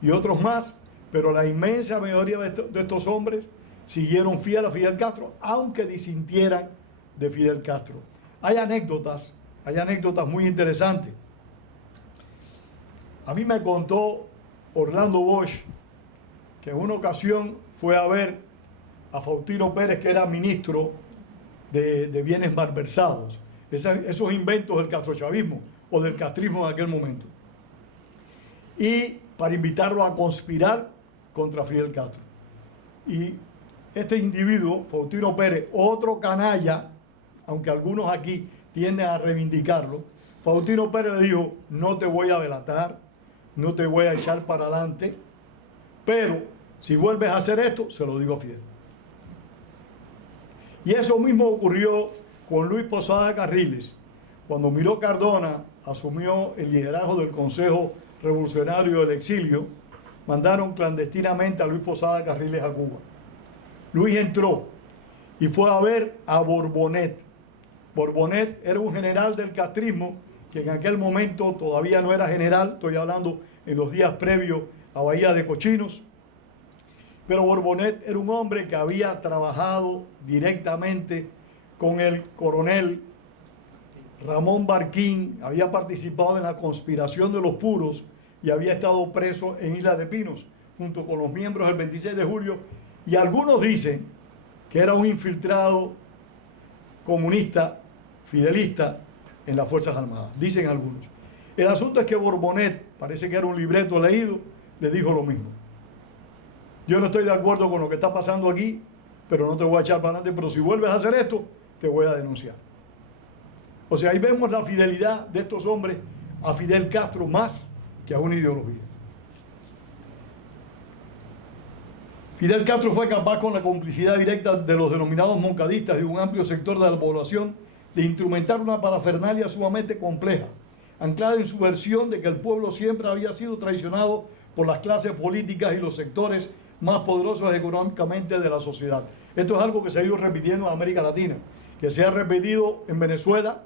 y otros más, pero la inmensa mayoría de estos hombres siguieron fiel a Fidel Castro, aunque disintieran de Fidel Castro. Hay anécdotas muy interesantes. A mí me contó Orlando Bosch que en una ocasión fue a ver a Faustino Pérez, que era ministro de bienes malversados, esos inventos del castrochavismo o del castrismo en aquel momento, y para invitarlo a conspirar contra Fidel Castro. Y este individuo, Faustino Pérez, otro canalla, aunque algunos aquí tienden a reivindicarlo, Faustino Pérez le dijo, no te voy a delatar, no te voy a echar para adelante, pero si vuelves a hacer esto, se lo digo a Fidel. Y eso mismo ocurrió con Luis Posada Carriles. Cuando Miró Cardona asumió el liderazgo del Consejo Revolucionario del Exilio, mandaron clandestinamente a Luis Posada Carriles a Cuba. Luis entró y fue a ver a Borbonet. Borbonet era un general del castrismo que en aquel momento todavía no era general, estoy hablando en los días previos a Bahía de Cochinos, pero Borbonet era un hombre que había trabajado directamente con el coronel Ramón Barquín, había participado en la conspiración de los puros y había estado preso en Isla de Pinos junto con los miembros del 26 de julio, y algunos dicen que era un infiltrado comunista, fidelista en las Fuerzas Armadas, dicen algunos. El asunto es que Borbonet, parece que era un libreto leído, le dijo lo mismo. Yo no estoy de acuerdo con lo que está pasando aquí, pero no te voy a echar para adelante, pero si vuelves a hacer esto, te voy a denunciar. O sea, ahí vemos la fidelidad de estos hombres a Fidel Castro más que a una ideología. Fidel Castro fue capaz, con la complicidad directa de los denominados moncadistas y de un amplio sector de la población, de instrumentar una parafernalia sumamente compleja, anclada en su versión de que el pueblo siempre había sido traicionado por las clases políticas y los sectores más poderosos económicamente de la sociedad. Esto es algo que se ha ido repitiendo en América Latina, que se ha repetido en Venezuela,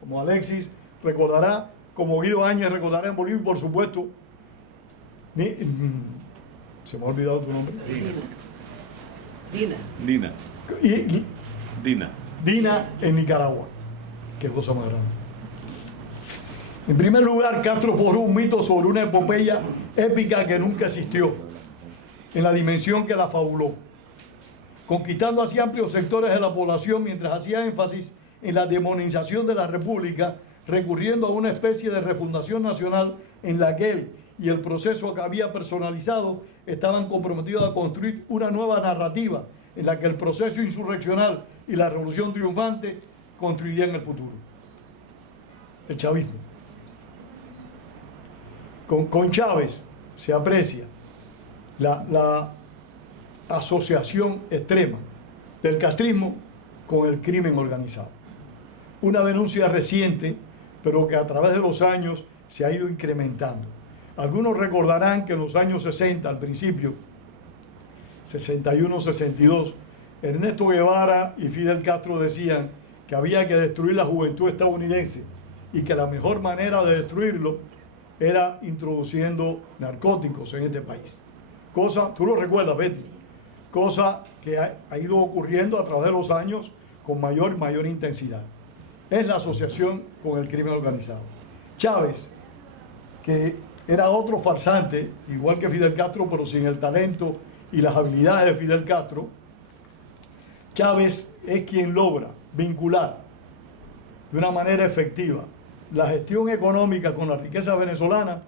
como Alexis recordará, como Guido Áñez recordará en Bolivia, y por supuesto, se me ha olvidado tu nombre. Dina. Dina en Nicaragua. Qué cosa más grande. En primer lugar, Castro forjó un mito sobre una epopeya épica que nunca existió, en la dimensión que la fabuló, conquistando así amplios sectores de la población mientras hacía énfasis en la demonización de la República, recurriendo a una especie de refundación nacional en la que él y el proceso que había personalizado estaban comprometidos a construir una nueva narrativa en la que el proceso insurreccional y la revolución triunfante construirían el futuro. El chavismo. Con Chávez se aprecia la asociación extrema del castrismo con el crimen organizado. Una denuncia reciente, pero que a través de los años se ha ido incrementando. Algunos recordarán que en los años 60, al principio, 61, 62, Ernesto Guevara y Fidel Castro decían que había que destruir la juventud estadounidense y que la mejor manera de destruirlo era introduciendo narcóticos en este país. Cosa, tú lo recuerdas, Betty, cosa que ha ido ocurriendo a través de los años con mayor intensidad. Es la asociación con el crimen organizado. Chávez, que era otro farsante, igual que Fidel Castro, pero sin el talento y las habilidades de Fidel Castro, Chávez es quien logra vincular de una manera efectiva la gestión económica con la riqueza venezolana,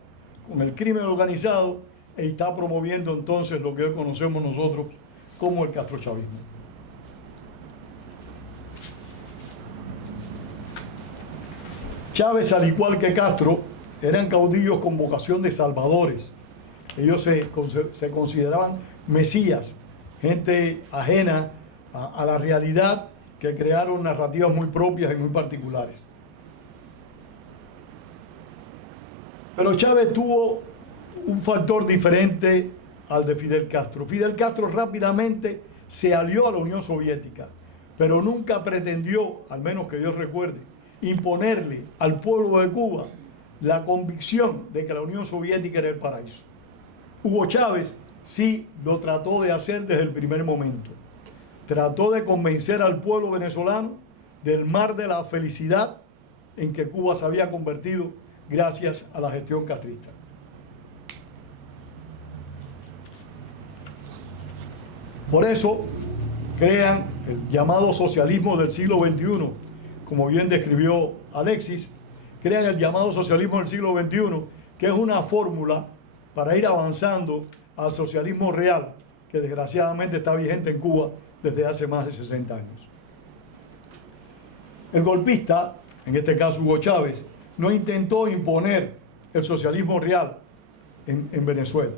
con el crimen organizado, e está promoviendo entonces lo que hoy conocemos nosotros como el castrochavismo. Chávez, al igual que Castro, eran caudillos con vocación de salvadores. Ellos se consideraban mesías, gente ajena a la realidad, que crearon narrativas muy propias y muy particulares. Pero Chávez tuvo un factor diferente al de Fidel Castro. Fidel Castro rápidamente se alió a la Unión Soviética, pero nunca pretendió, al menos que yo recuerde, imponerle al pueblo de Cuba la convicción de que la Unión Soviética era el paraíso. Hugo Chávez sí lo trató de hacer desde el primer momento. Trató de convencer al pueblo venezolano del mar de la felicidad en que Cuba se había convertido gracias a la gestión castrista. Por eso crean el llamado socialismo del siglo XXI, como bien describió Alexis, crean el llamado socialismo del siglo XXI, que es una fórmula para ir avanzando al socialismo real, que desgraciadamente está vigente en Cuba desde hace más de 60 años. El golpista, en este caso Hugo Chávez, no intentó imponer el socialismo real en Venezuela.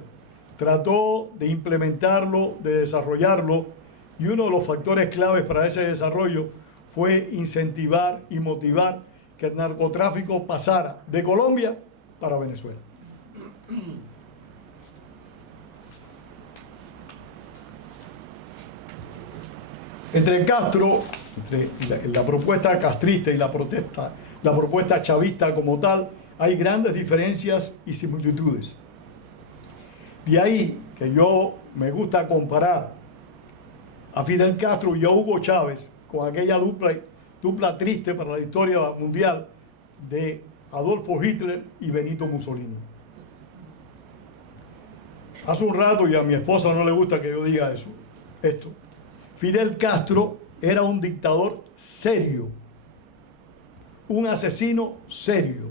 Trató de implementarlo, de desarrollarlo, y uno de los factores claves para ese desarrollo fue incentivar y motivar que el narcotráfico pasara de Colombia para Venezuela. Entre Castro, entre la propuesta castrista y la propuesta chavista como tal, hay grandes diferencias y similitudes. De ahí que yo me gusta comparar a Fidel Castro y a Hugo Chávez con aquella dupla triste para la historia mundial de Adolfo Hitler y Benito Mussolini. Hace un rato, y a mi esposa no le gusta que yo diga esto, Fidel Castro era un dictador serio, un asesino serio,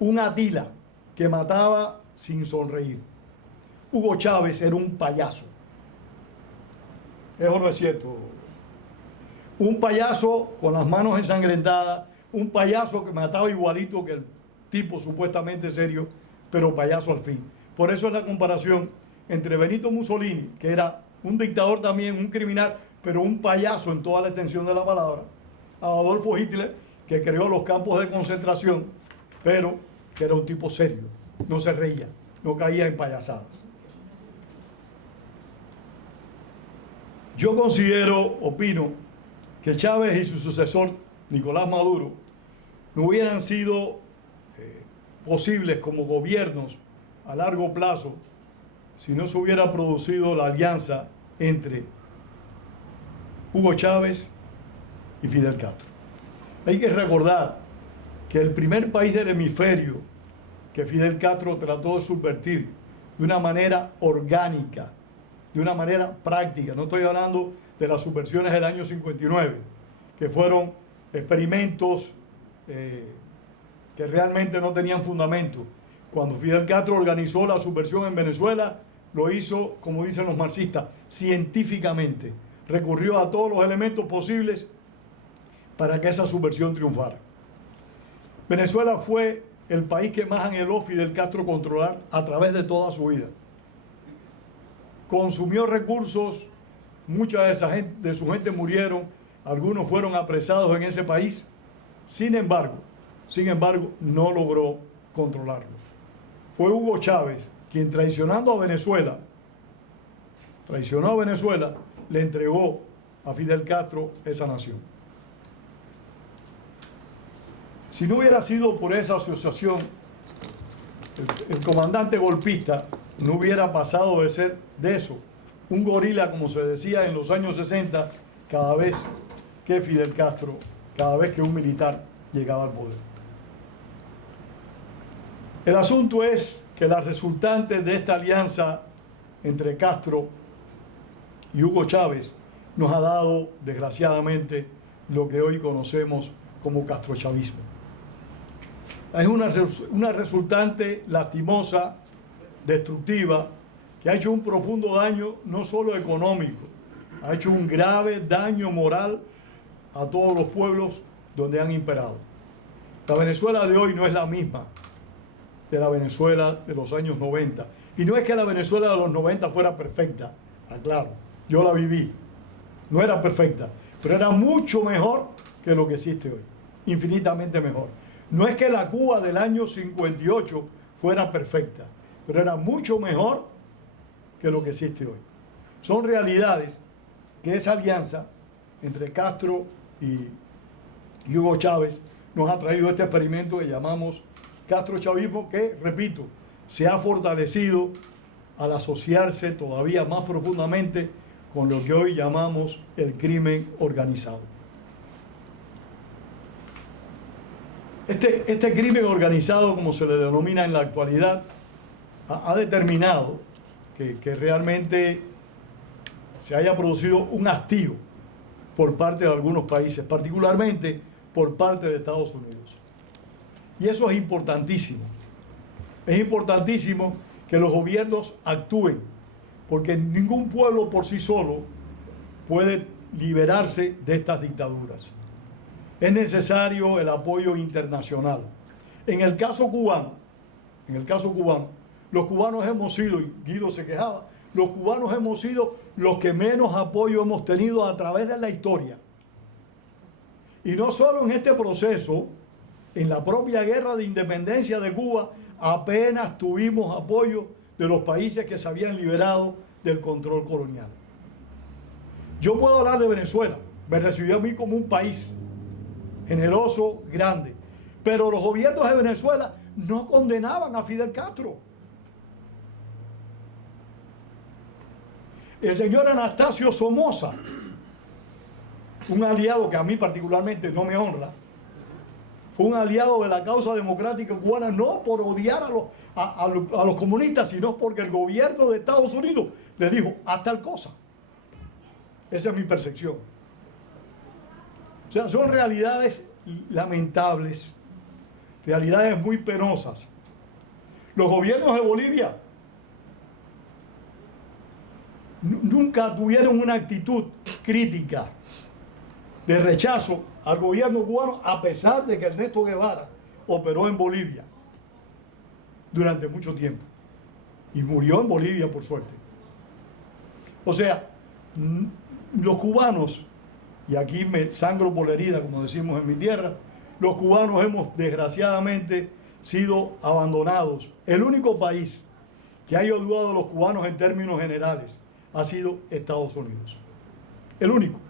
un Atila que mataba sin sonreír. Hugo Chávez era un payaso. Eso no es cierto. Un payaso con las manos ensangrentadas, un payaso que mataba igualito que el tipo supuestamente serio, pero payaso al fin. Por eso es la comparación entre Benito Mussolini, que era un dictador también, un criminal, pero un payaso en toda la extensión de la palabra, a Adolfo Hitler, que creó los campos de concentración, pero que era un tipo serio, no se reía, no caía en payasadas. Yo opino, que Chávez y su sucesor, Nicolás Maduro, no hubieran sido posibles como gobiernos a largo plazo si no se hubiera producido la alianza entre Hugo Chávez y Fidel Castro. Hay que recordar que el primer país del hemisferio que Fidel Castro trató de subvertir de una manera orgánica, de una manera práctica, no estoy hablando de las subversiones del año 59, que fueron experimentos que realmente no tenían fundamento. Cuando Fidel Castro organizó la subversión en Venezuela, lo hizo, como dicen los marxistas, científicamente. Recurrió a todos los elementos posibles para que esa subversión triunfara. Venezuela fue el país que más anheló Fidel Castro controlar a través de toda su vida. Consumió recursos, mucha de su gente murieron, algunos fueron apresados en ese país. Sin embargo, no logró controlarlo. Fue Hugo Chávez quien traicionó a Venezuela, le entregó a Fidel Castro esa nación. Si no hubiera sido por esa asociación, el comandante golpista no hubiera pasado de ser de eso, un gorila, como se decía en los años 60, cada vez que Fidel Castro, cada vez que un militar llegaba al poder. El asunto es que la resultante de esta alianza entre Castro y Hugo Chávez nos ha dado, desgraciadamente, lo que hoy conocemos como castrochavismo. Es una resultante lastimosa, destructiva, que ha hecho un profundo daño no solo económico, ha hecho un grave daño moral a todos los pueblos donde han imperado. La Venezuela de hoy no es la misma de la Venezuela de los años 90. Y no es que la Venezuela de los 90 fuera perfecta, aclaro, yo la viví, no era perfecta, pero era mucho mejor que lo que existe hoy, infinitamente mejor. No es que la Cuba del año 58 fuera perfecta, pero era mucho mejor que lo que existe hoy. Son realidades que esa alianza entre Castro y Hugo Chávez nos ha traído este experimento que llamamos castrochavismo, que, repito, se ha fortalecido al asociarse todavía más profundamente con lo que hoy llamamos el crimen organizado. Este crimen organizado, como se le denomina en la actualidad, ha determinado que realmente se haya producido un hastío por parte de algunos países, particularmente por parte de Estados Unidos. Y eso es importantísimo. Es importantísimo que los gobiernos actúen, porque ningún pueblo por sí solo puede liberarse de estas dictaduras. Es necesario el apoyo internacional. En el caso cubano, los cubanos hemos sido, y Guido se quejaba, los cubanos hemos sido los que menos apoyo hemos tenido a través de la historia. Y no solo en este proceso, en la propia guerra de independencia de Cuba, apenas tuvimos apoyo de los países que se habían liberado del control colonial. Yo puedo hablar de Venezuela, me recibió a mí como un país generoso, grande, pero los gobiernos de Venezuela no condenaban a Fidel Castro. El señor Anastasio Somoza, un aliado que a mí particularmente no me honra, fue un aliado de la causa democrática cubana, no por odiar a los comunistas, sino porque el gobierno de Estados Unidos le dijo, haz tal cosa. Esa es mi percepción. O sea, son realidades lamentables, realidades muy penosas. Los gobiernos de Bolivia nunca tuvieron una actitud crítica de rechazo al gobierno cubano, a pesar de que Ernesto Guevara operó en Bolivia durante mucho tiempo y murió en Bolivia, por suerte. O sea, los cubanos, y aquí me sangro por la herida, como decimos en mi tierra, los cubanos hemos desgraciadamente sido abandonados. El único país que ha ayudado a los cubanos en términos generales ha sido Estados Unidos. El único.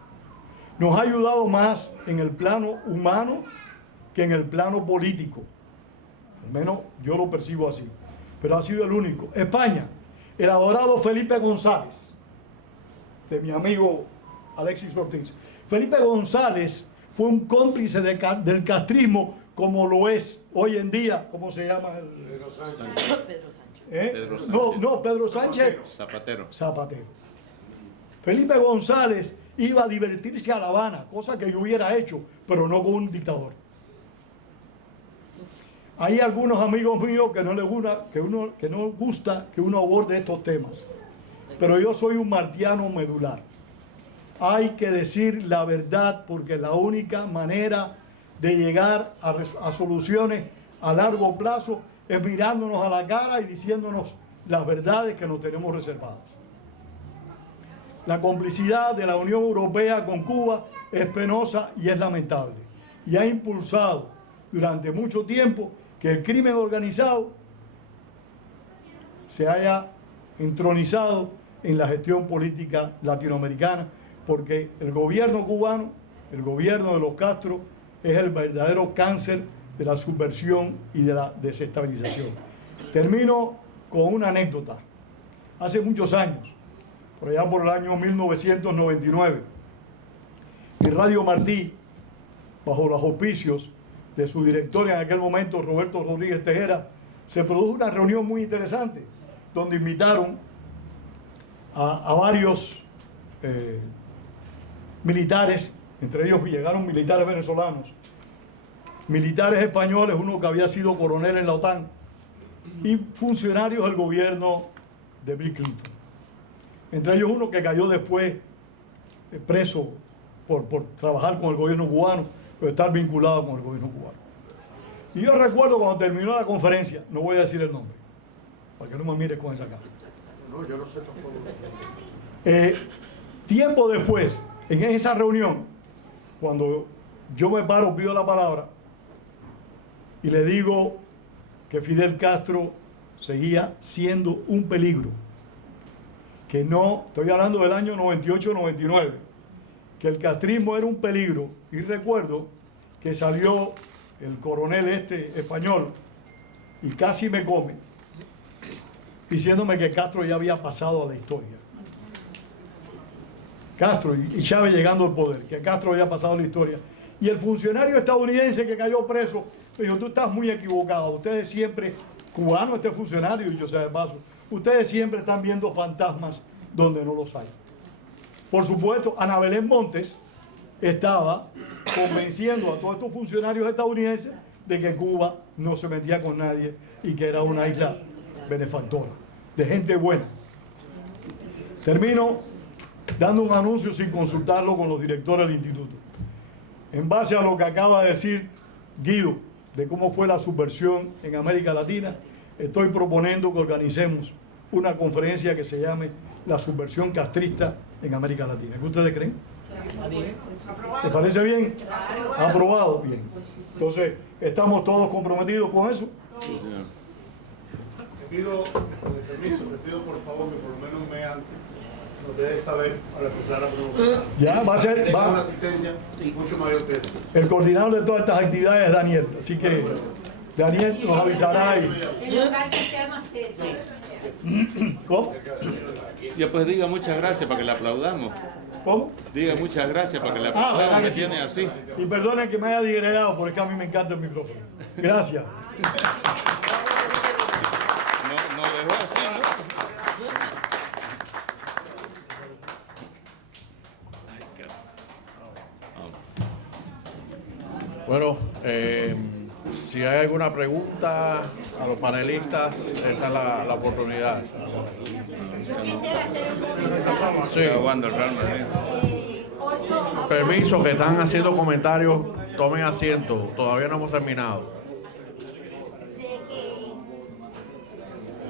Nos ha ayudado más en el plano humano que en el plano político. Al menos yo lo percibo así. Pero ha sido el único. España, el adorado Felipe González, de mi amigo Alexis Ortiz. Felipe González fue un cómplice del castrismo, como lo es hoy en día. ¿Cómo se llama? Pedro Sánchez. Pedro Sánchez. No, Pedro Sánchez. Zapatero. Felipe González iba a divertirse a La Habana, cosa que yo hubiera hecho, pero no con un dictador. Hay algunos amigos míos que no les gusta que uno aborde estos temas, pero yo soy un martiano medular. Hay que decir la verdad, porque la única manera de llegar a soluciones a largo plazo es mirándonos a la cara y diciéndonos las verdades que nos tenemos reservadas. La complicidad de la Unión Europea con Cuba es penosa y es lamentable, y ha impulsado durante mucho tiempo que el crimen organizado se haya entronizado en la gestión política latinoamericana, porque el gobierno cubano, el gobierno de los Castro, es el verdadero cáncer de la subversión y de la desestabilización. Termino con una anécdota. Hace muchos años, por allá por el año 1999, en Radio Martí, bajo los auspicios de su director en aquel momento, Roberto Rodríguez Tejera, se produjo una reunión muy interesante, donde invitaron a varios militares, entre ellos llegaron militares venezolanos, militares españoles, uno que había sido coronel en la OTAN, y funcionarios del gobierno de Bill Clinton. Entre ellos uno que cayó después preso por trabajar con el gobierno cubano, por estar vinculado con el gobierno cubano. Y yo recuerdo cuando terminó la conferencia, no voy a decir el nombre, para que no me mires con esa cara. No, yo no sé tampoco. Tiempo después, en esa reunión, cuando yo me paro, pido la palabra y le digo que Fidel Castro seguía siendo un peligro, que no, estoy hablando del año 98-99, que el castrismo era un peligro, y recuerdo que salió el coronel español y casi me come, diciéndome que Castro ya había pasado a la historia. Castro y Chávez llegando al poder, que Castro había pasado a la historia. Y el funcionario estadounidense que cayó preso me dijo, tú estás muy equivocado, ustedes siempre, cubano este funcionario, y yo sé de paso, ustedes siempre están viendo fantasmas donde no los hay. Por supuesto, Ana Belén Montes estaba convenciendo a todos estos funcionarios estadounidenses de que Cuba no se metía con nadie y que era una isla benefactora, de gente buena. Termino dando un anuncio sin consultarlo con los directores del instituto. En base a lo que acaba de decir Guido de cómo fue la subversión en América Latina, estoy proponiendo que organicemos una conferencia que se llame La subversión castrista en América Latina. ¿Qué ustedes creen? ¿Les parece bien? Aprobado. Bien. Entonces, ¿estamos todos comprometidos con eso? Sí, señor. Te pido, con el permiso, te pido por favor que por lo menos un mes antes nos dejes saber para empezar a promocionar. Ya, va a ser... Tenga una asistencia mucho mayor que eso. El coordinador de todas estas actividades es Daniel, así que Daniel nos avisará. El local que sea más cerca. ¿Cómo? Ya pues diga muchas gracias para que le aplaudamos. ¿Cómo? Diga muchas gracias para que le ¿verdad aplaudamos, que me sí? tiene así. Y perdonen que me haya digregado, porque es que a mí me encanta el micrófono. Gracias. No dejó así, ¿no? Bueno, si hay alguna pregunta a los panelistas, esta es la oportunidad. Yo quisiera hacer un comentario. Sí, Está jugando el Real Madrid. Corso, permiso, que están haciendo comentarios, tomen asiento, todavía no hemos terminado. de que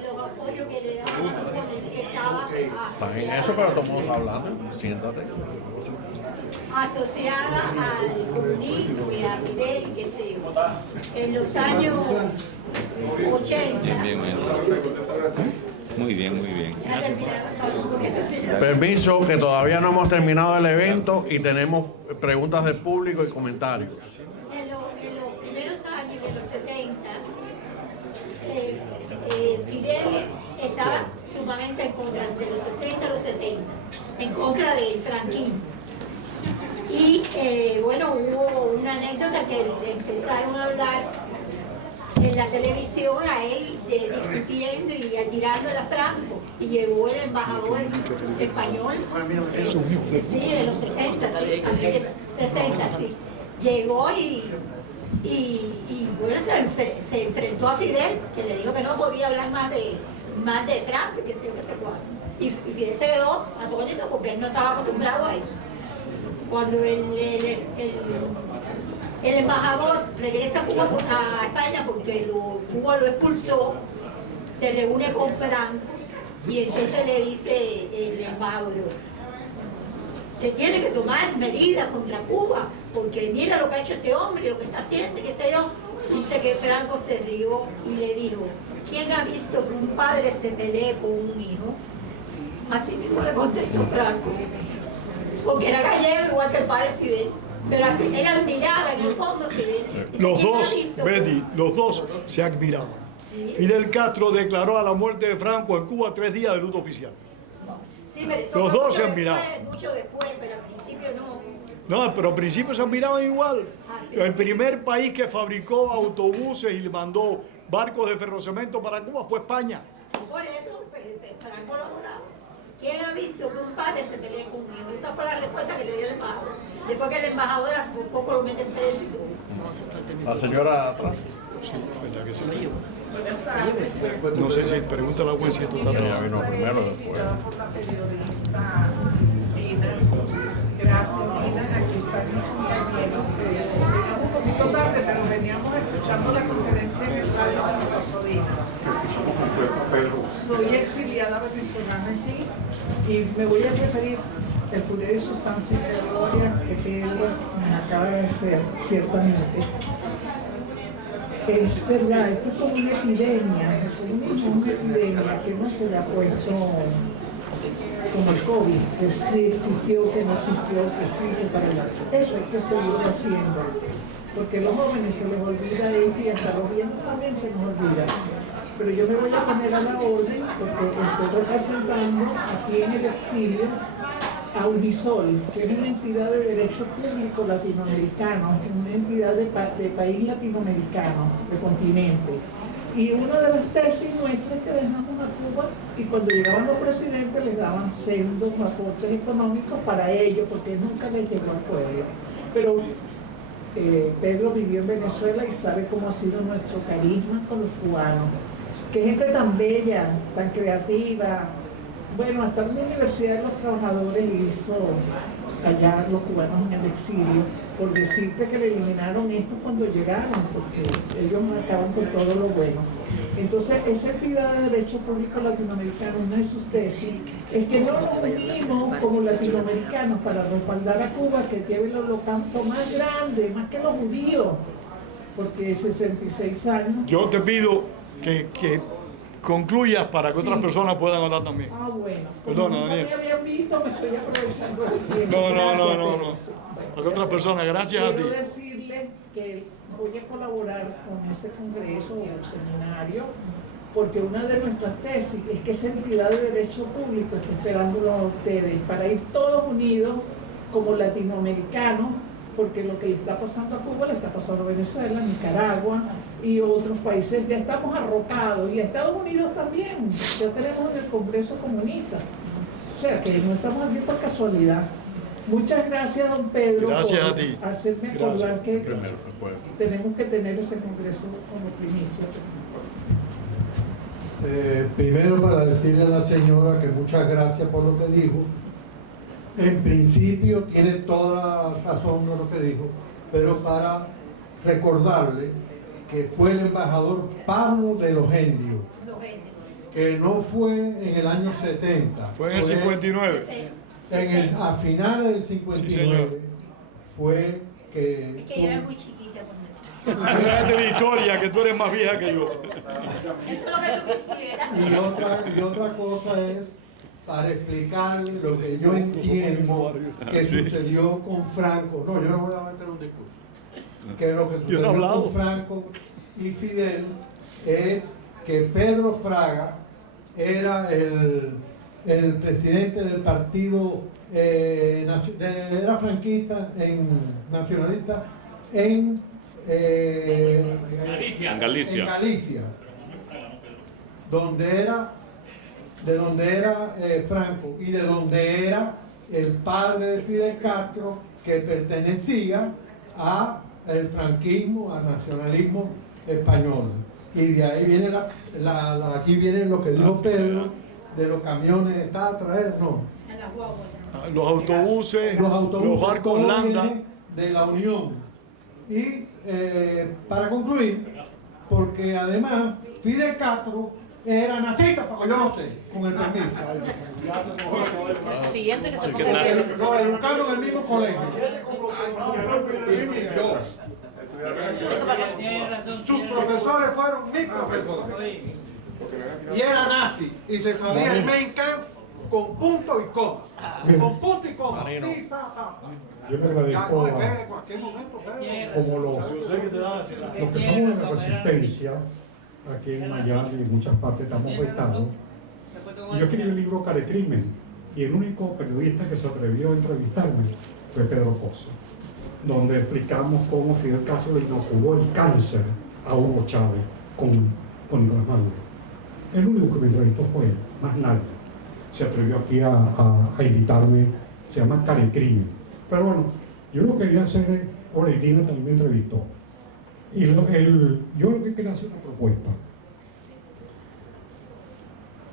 los apoyos que le daban estaba Están en eso, pero todo el mundo está hablando, siéntate. asociada al comunismo y a Fidel y qué sé yo. En los años 80. Bien, muy bien. Muy bien. Permiso, que todavía no hemos terminado el evento y tenemos preguntas del público y comentarios. En los primeros años de los 70, Fidel estaba sumamente en contra, de los 60 a los 70, en contra del franquismo. Y bueno, hubo una anécdota que le empezaron a hablar en la televisión a él discutiendo y tirándole a Franco, y llegó el embajador español, sí, de los 70, sí, 60, sí, llegó y bueno, se enfrentó a Fidel, que le dijo que no podía hablar más de Franco, que sé yo, que sé cuál, y Fidel se quedó atónito porque él no estaba acostumbrado a eso. Cuando el embajador regresa a España porque Cuba lo expulsó, se reúne con Franco y entonces le dice el embajador que tiene que tomar medidas contra Cuba porque mira lo que ha hecho este hombre, lo que está haciendo, qué sé yo. Dice que Franco se rió y le dijo: ¿quién ha visto que un padre se pelee con un hijo? Así mismo le contestó Franco, porque era gallego igual que el padre Fidel. Pero así, él admiraba en el fondo Fidel. Dice, Los ¿quién ha dos, visto? Betty, los dos se admiraban. Sí. Fidel Castro declaró a la muerte de Franco en Cuba 3 días de luto oficial. Sí, pero eso Los fue dos mucho se después, admiraban. mucho después, pero al principio no. No, pero al principio se admiraban igual. El primer país que fabricó autobuses y le mandó barcos de ferrocemento para Cuba fue España. Por eso Franco lo adoraba. ¿Quién ha visto que un padre se pelee con un hijo? Esa fue la respuesta que le dio el embajador. Después que el embajador un poco lo mete en preso y todo. La señora atrás. ¿Verdad que sí? No sé si pregúntale a la juez si esto está Ella trabajando. vino primero después. Por la periodista Dina. Gracias, Dina. Aquí está mi compañero. Llegamos un poquito tarde, pero veníamos escuchando la conferencia en el radio de Rosso Dina. Soy exiliada venezolana aquí y me voy a referir al puré de sustancia y de gloria que Pedro me acaba de hacer, ciertamente. Es verdad, esto es como una epidemia, el comunismo es una epidemia que no se le ha puesto como el COVID, que sí existió, que no existió, que sí, que para el otro. Eso hay que seguir haciendo, porque a los jóvenes se les olvida esto y hasta los viejos también se nos olvida. Pero yo me voy a poner a la orden porque estoy representando aquí en el exilio a Unisol, que es una entidad de derecho público latinoamericano, una entidad de país latinoamericano, de continente. Y una de las tesis nuestras es que dejamos a Cuba y cuando llegaban los presidentes les daban sendos aportes económicos para ellos, porque nunca les llegó al pueblo. Pero Pedro vivió en Venezuela y sabe cómo ha sido nuestro carisma con los cubanos. Qué gente tan bella, tan creativa, Bueno, hasta una Universidad de los Trabajadores hizo callar los cubanos en el exilio por decirte que le eliminaron esto cuando llegaron, porque ellos acaban con todo lo bueno. Entonces, esa entidad de derecho público latinoamericano, una de sus tesis, es que no nos unimos como latinoamericanos para respaldar a Cuba, que tiene el holocausto más grande, más que los judíos, porque 66 años. Yo te pido que concluyas para que otras personas puedan hablar también. Ah, bueno. Perdona, Como Daniel. no me habían visto, me estoy aprovechando del tiempo. No. Gracias, Para que otras personas, gracias a ti. Quiero decirle que voy a colaborar con ese congreso o seminario, porque una de nuestras tesis es que esa entidad de derecho público está esperándolo a ustedes para ir todos unidos como latinoamericanos, porque lo que le está pasando a Cuba le está pasando a Venezuela, Nicaragua y otros países. Ya estamos arropados, y a Estados Unidos también, ya tenemos en el Congreso Comunista. O sea que no estamos aquí por casualidad. Muchas gracias, don Pedro, Gracias por a ti. hacerme acordar que Primero, después. tenemos que tener ese Congreso como primicia. Primero, para decirle a la señora que muchas gracias por lo que dijo. En principio tiene toda la razón de lo que dijo, pero para recordarle que fue el embajador Pablo de los Indios, que no fue en el año 70. Fue en el 59. A finales del 59 Sí, señor. fue que... Es que yo era muy chiquita cuando... Acuérdate de historia, que tú eres más vieja que yo. Eso es lo que tú quisieras. Y otra cosa es para explicarle lo que yo entiendo que sucedió con Franco. No, yo no voy a meter un discurso. Que lo que sucedió con Franco y Fidel es que Pedro Fraga era el presidente del partido, era franquista, nacionalista en Galicia, de donde era Franco y de donde era el padre de Fidel Castro, que pertenecía al franquismo, al nacionalismo español. Y de ahí viene aquí viene lo que dijo Pedro de los camiones, ¿está a traer? No. Los autobuses, los barcos todo landa. viene de la Unión. Y para concluir, porque además Fidel Castro era nazista, porque yo lo sé, con el permiso. Siguiente que se Sí, que ponga nace. el pie. Lo educaron en el mismo colegio. Venga para acá. Sus profesores fueron mis profesores. Y era nazi. Y se sabía el Mein Kampf con punto y coma. Con punto y coma. Marino. Pi, pa, pa, pa. Yo le Ya, agradezco no, a, espere, en cualquier momento, espere. como los que somos de la resistencia, aquí en Miami y en muchas partes estamos vetados. Y yo escribí el libro Carecrimen, y el único periodista que se atrevió a entrevistarme fue Pedro Pozo, donde explicamos cómo Fidel Castro le inoculó el cáncer a Hugo Chávez con Nicolás Maduro. El único que me entrevistó fue él, más nadie se atrevió aquí a invitarme. Se llama Carecrimen. Pero bueno, yo lo quería hacer, Oreitina también me entrevistó. Y yo lo que quería hacer una propuesta.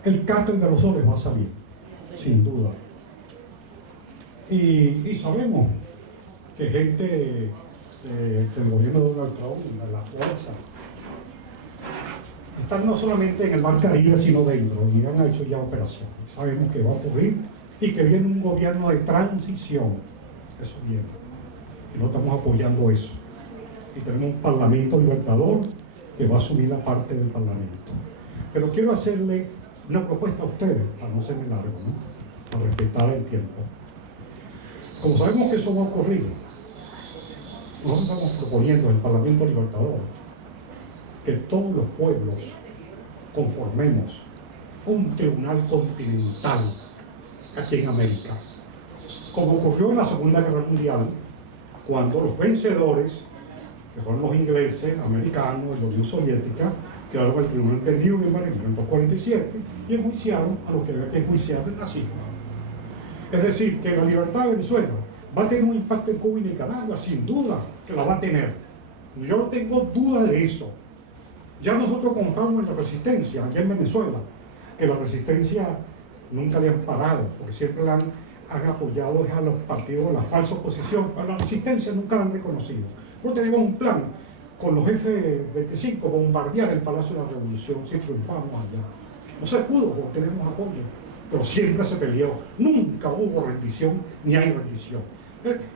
El cártel de los soles va a salir, sin duda. Y sabemos que gente del gobierno de Donald Trump, de la fuerza, están no solamente en el Mar Caribe, sino dentro, y han hecho ya operaciones. Sabemos que va a ocurrir y que viene un gobierno de transición. Eso viene. Y no estamos apoyando eso. Y tenemos un Parlamento Libertador que va a asumir la parte del Parlamento. Pero quiero hacerle una propuesta a ustedes, para no serme largo, ¿no? Para respetar el tiempo. Como sabemos que eso va a ocurrir, nosotros estamos proponiendo en el Parlamento Libertador que todos los pueblos conformemos un tribunal continental aquí en América, como ocurrió en la Segunda Guerra Mundial, cuando los vencedores, que fueron los ingleses, americanos y la Unión Soviética, crearon el Tribunal de Nuremberg en 1947 y enjuiciaron a los que había que enjuiciar del nazismo. Es decir, que la libertad de Venezuela va a tener un impacto en Cuba y Nicaragua, sin duda que la va a tener. Yo no tengo duda de eso. Ya nosotros contamos en la resistencia, allá en Venezuela, que la resistencia nunca le han parado, porque siempre han apoyado a los partidos de la falsa oposición, a la resistencia nunca la han reconocido. Nosotros tenemos un plan con los F-25, bombardear el Palacio de la Revolución, si triunfamos allá. No se pudo porque tenemos apoyo, pero siempre se peleó, nunca hubo rendición ni hay rendición.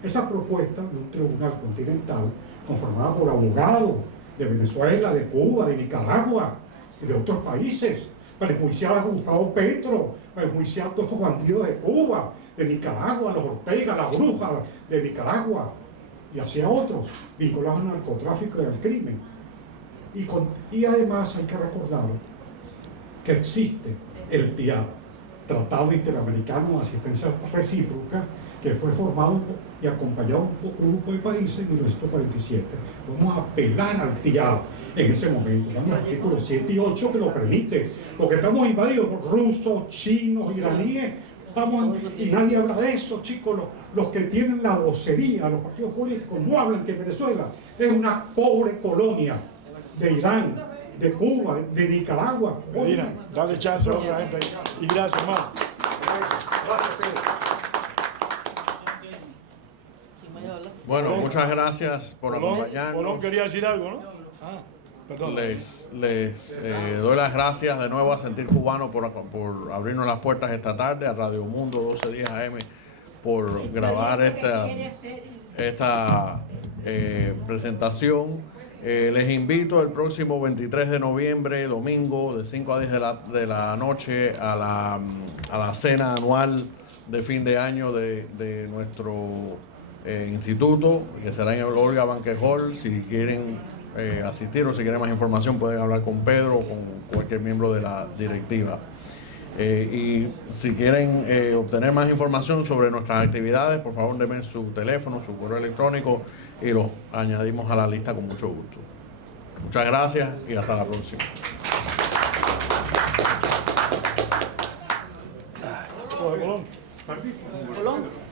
Esa propuesta de un tribunal continental conformada por abogados de Venezuela, de Cuba, de Nicaragua y de otros países, para enjuiciar a Gustavo Petro, para enjuiciar a todos estos bandidos de Cuba, de Nicaragua, los Ortega, las brujas de Nicaragua, y hacia otros, vinculados al narcotráfico y al crimen. Y además hay que recordar que existe el TIAD, Tratado Interamericano de Asistencia Recíproca, que fue formado y acompañado por un grupo de países en 1947. Vamos a apelar al TIAD en ese momento. Tenemos el artículo 7 y 8 que lo permite, porque estamos invadidos por rusos, chinos, iraníes, y nadie habla de eso, chicos. Los que tienen la vocería, los partidos políticos, no hablan que Venezuela es una pobre colonia de Irán, de Cuba, de Nicaragua. Medina, dale chance a otra gente ahí. Y gracias, hermano. Bueno, muchas gracias por acompañarnos. Colón quería decir algo, ¿no? Perdón. Les doy las gracias de nuevo a Sentir Cubano por abrirnos las puertas esta tarde, a Radio Mundo 1210 AM por grabar esta presentación. Les invito el próximo 23 de noviembre, domingo, de 5 a 10 de la noche a la cena anual de fin de año de nuestro instituto, que será en el Olga Banquet Hall. Si quieren asistir o si quieren más información, pueden hablar con Pedro o con cualquier miembro de la directiva. Y si quieren obtener más información sobre nuestras actividades, por favor denme su teléfono, su correo electrónico y los añadimos a la lista con mucho gusto. Muchas gracias y hasta la próxima. Colón. Colón.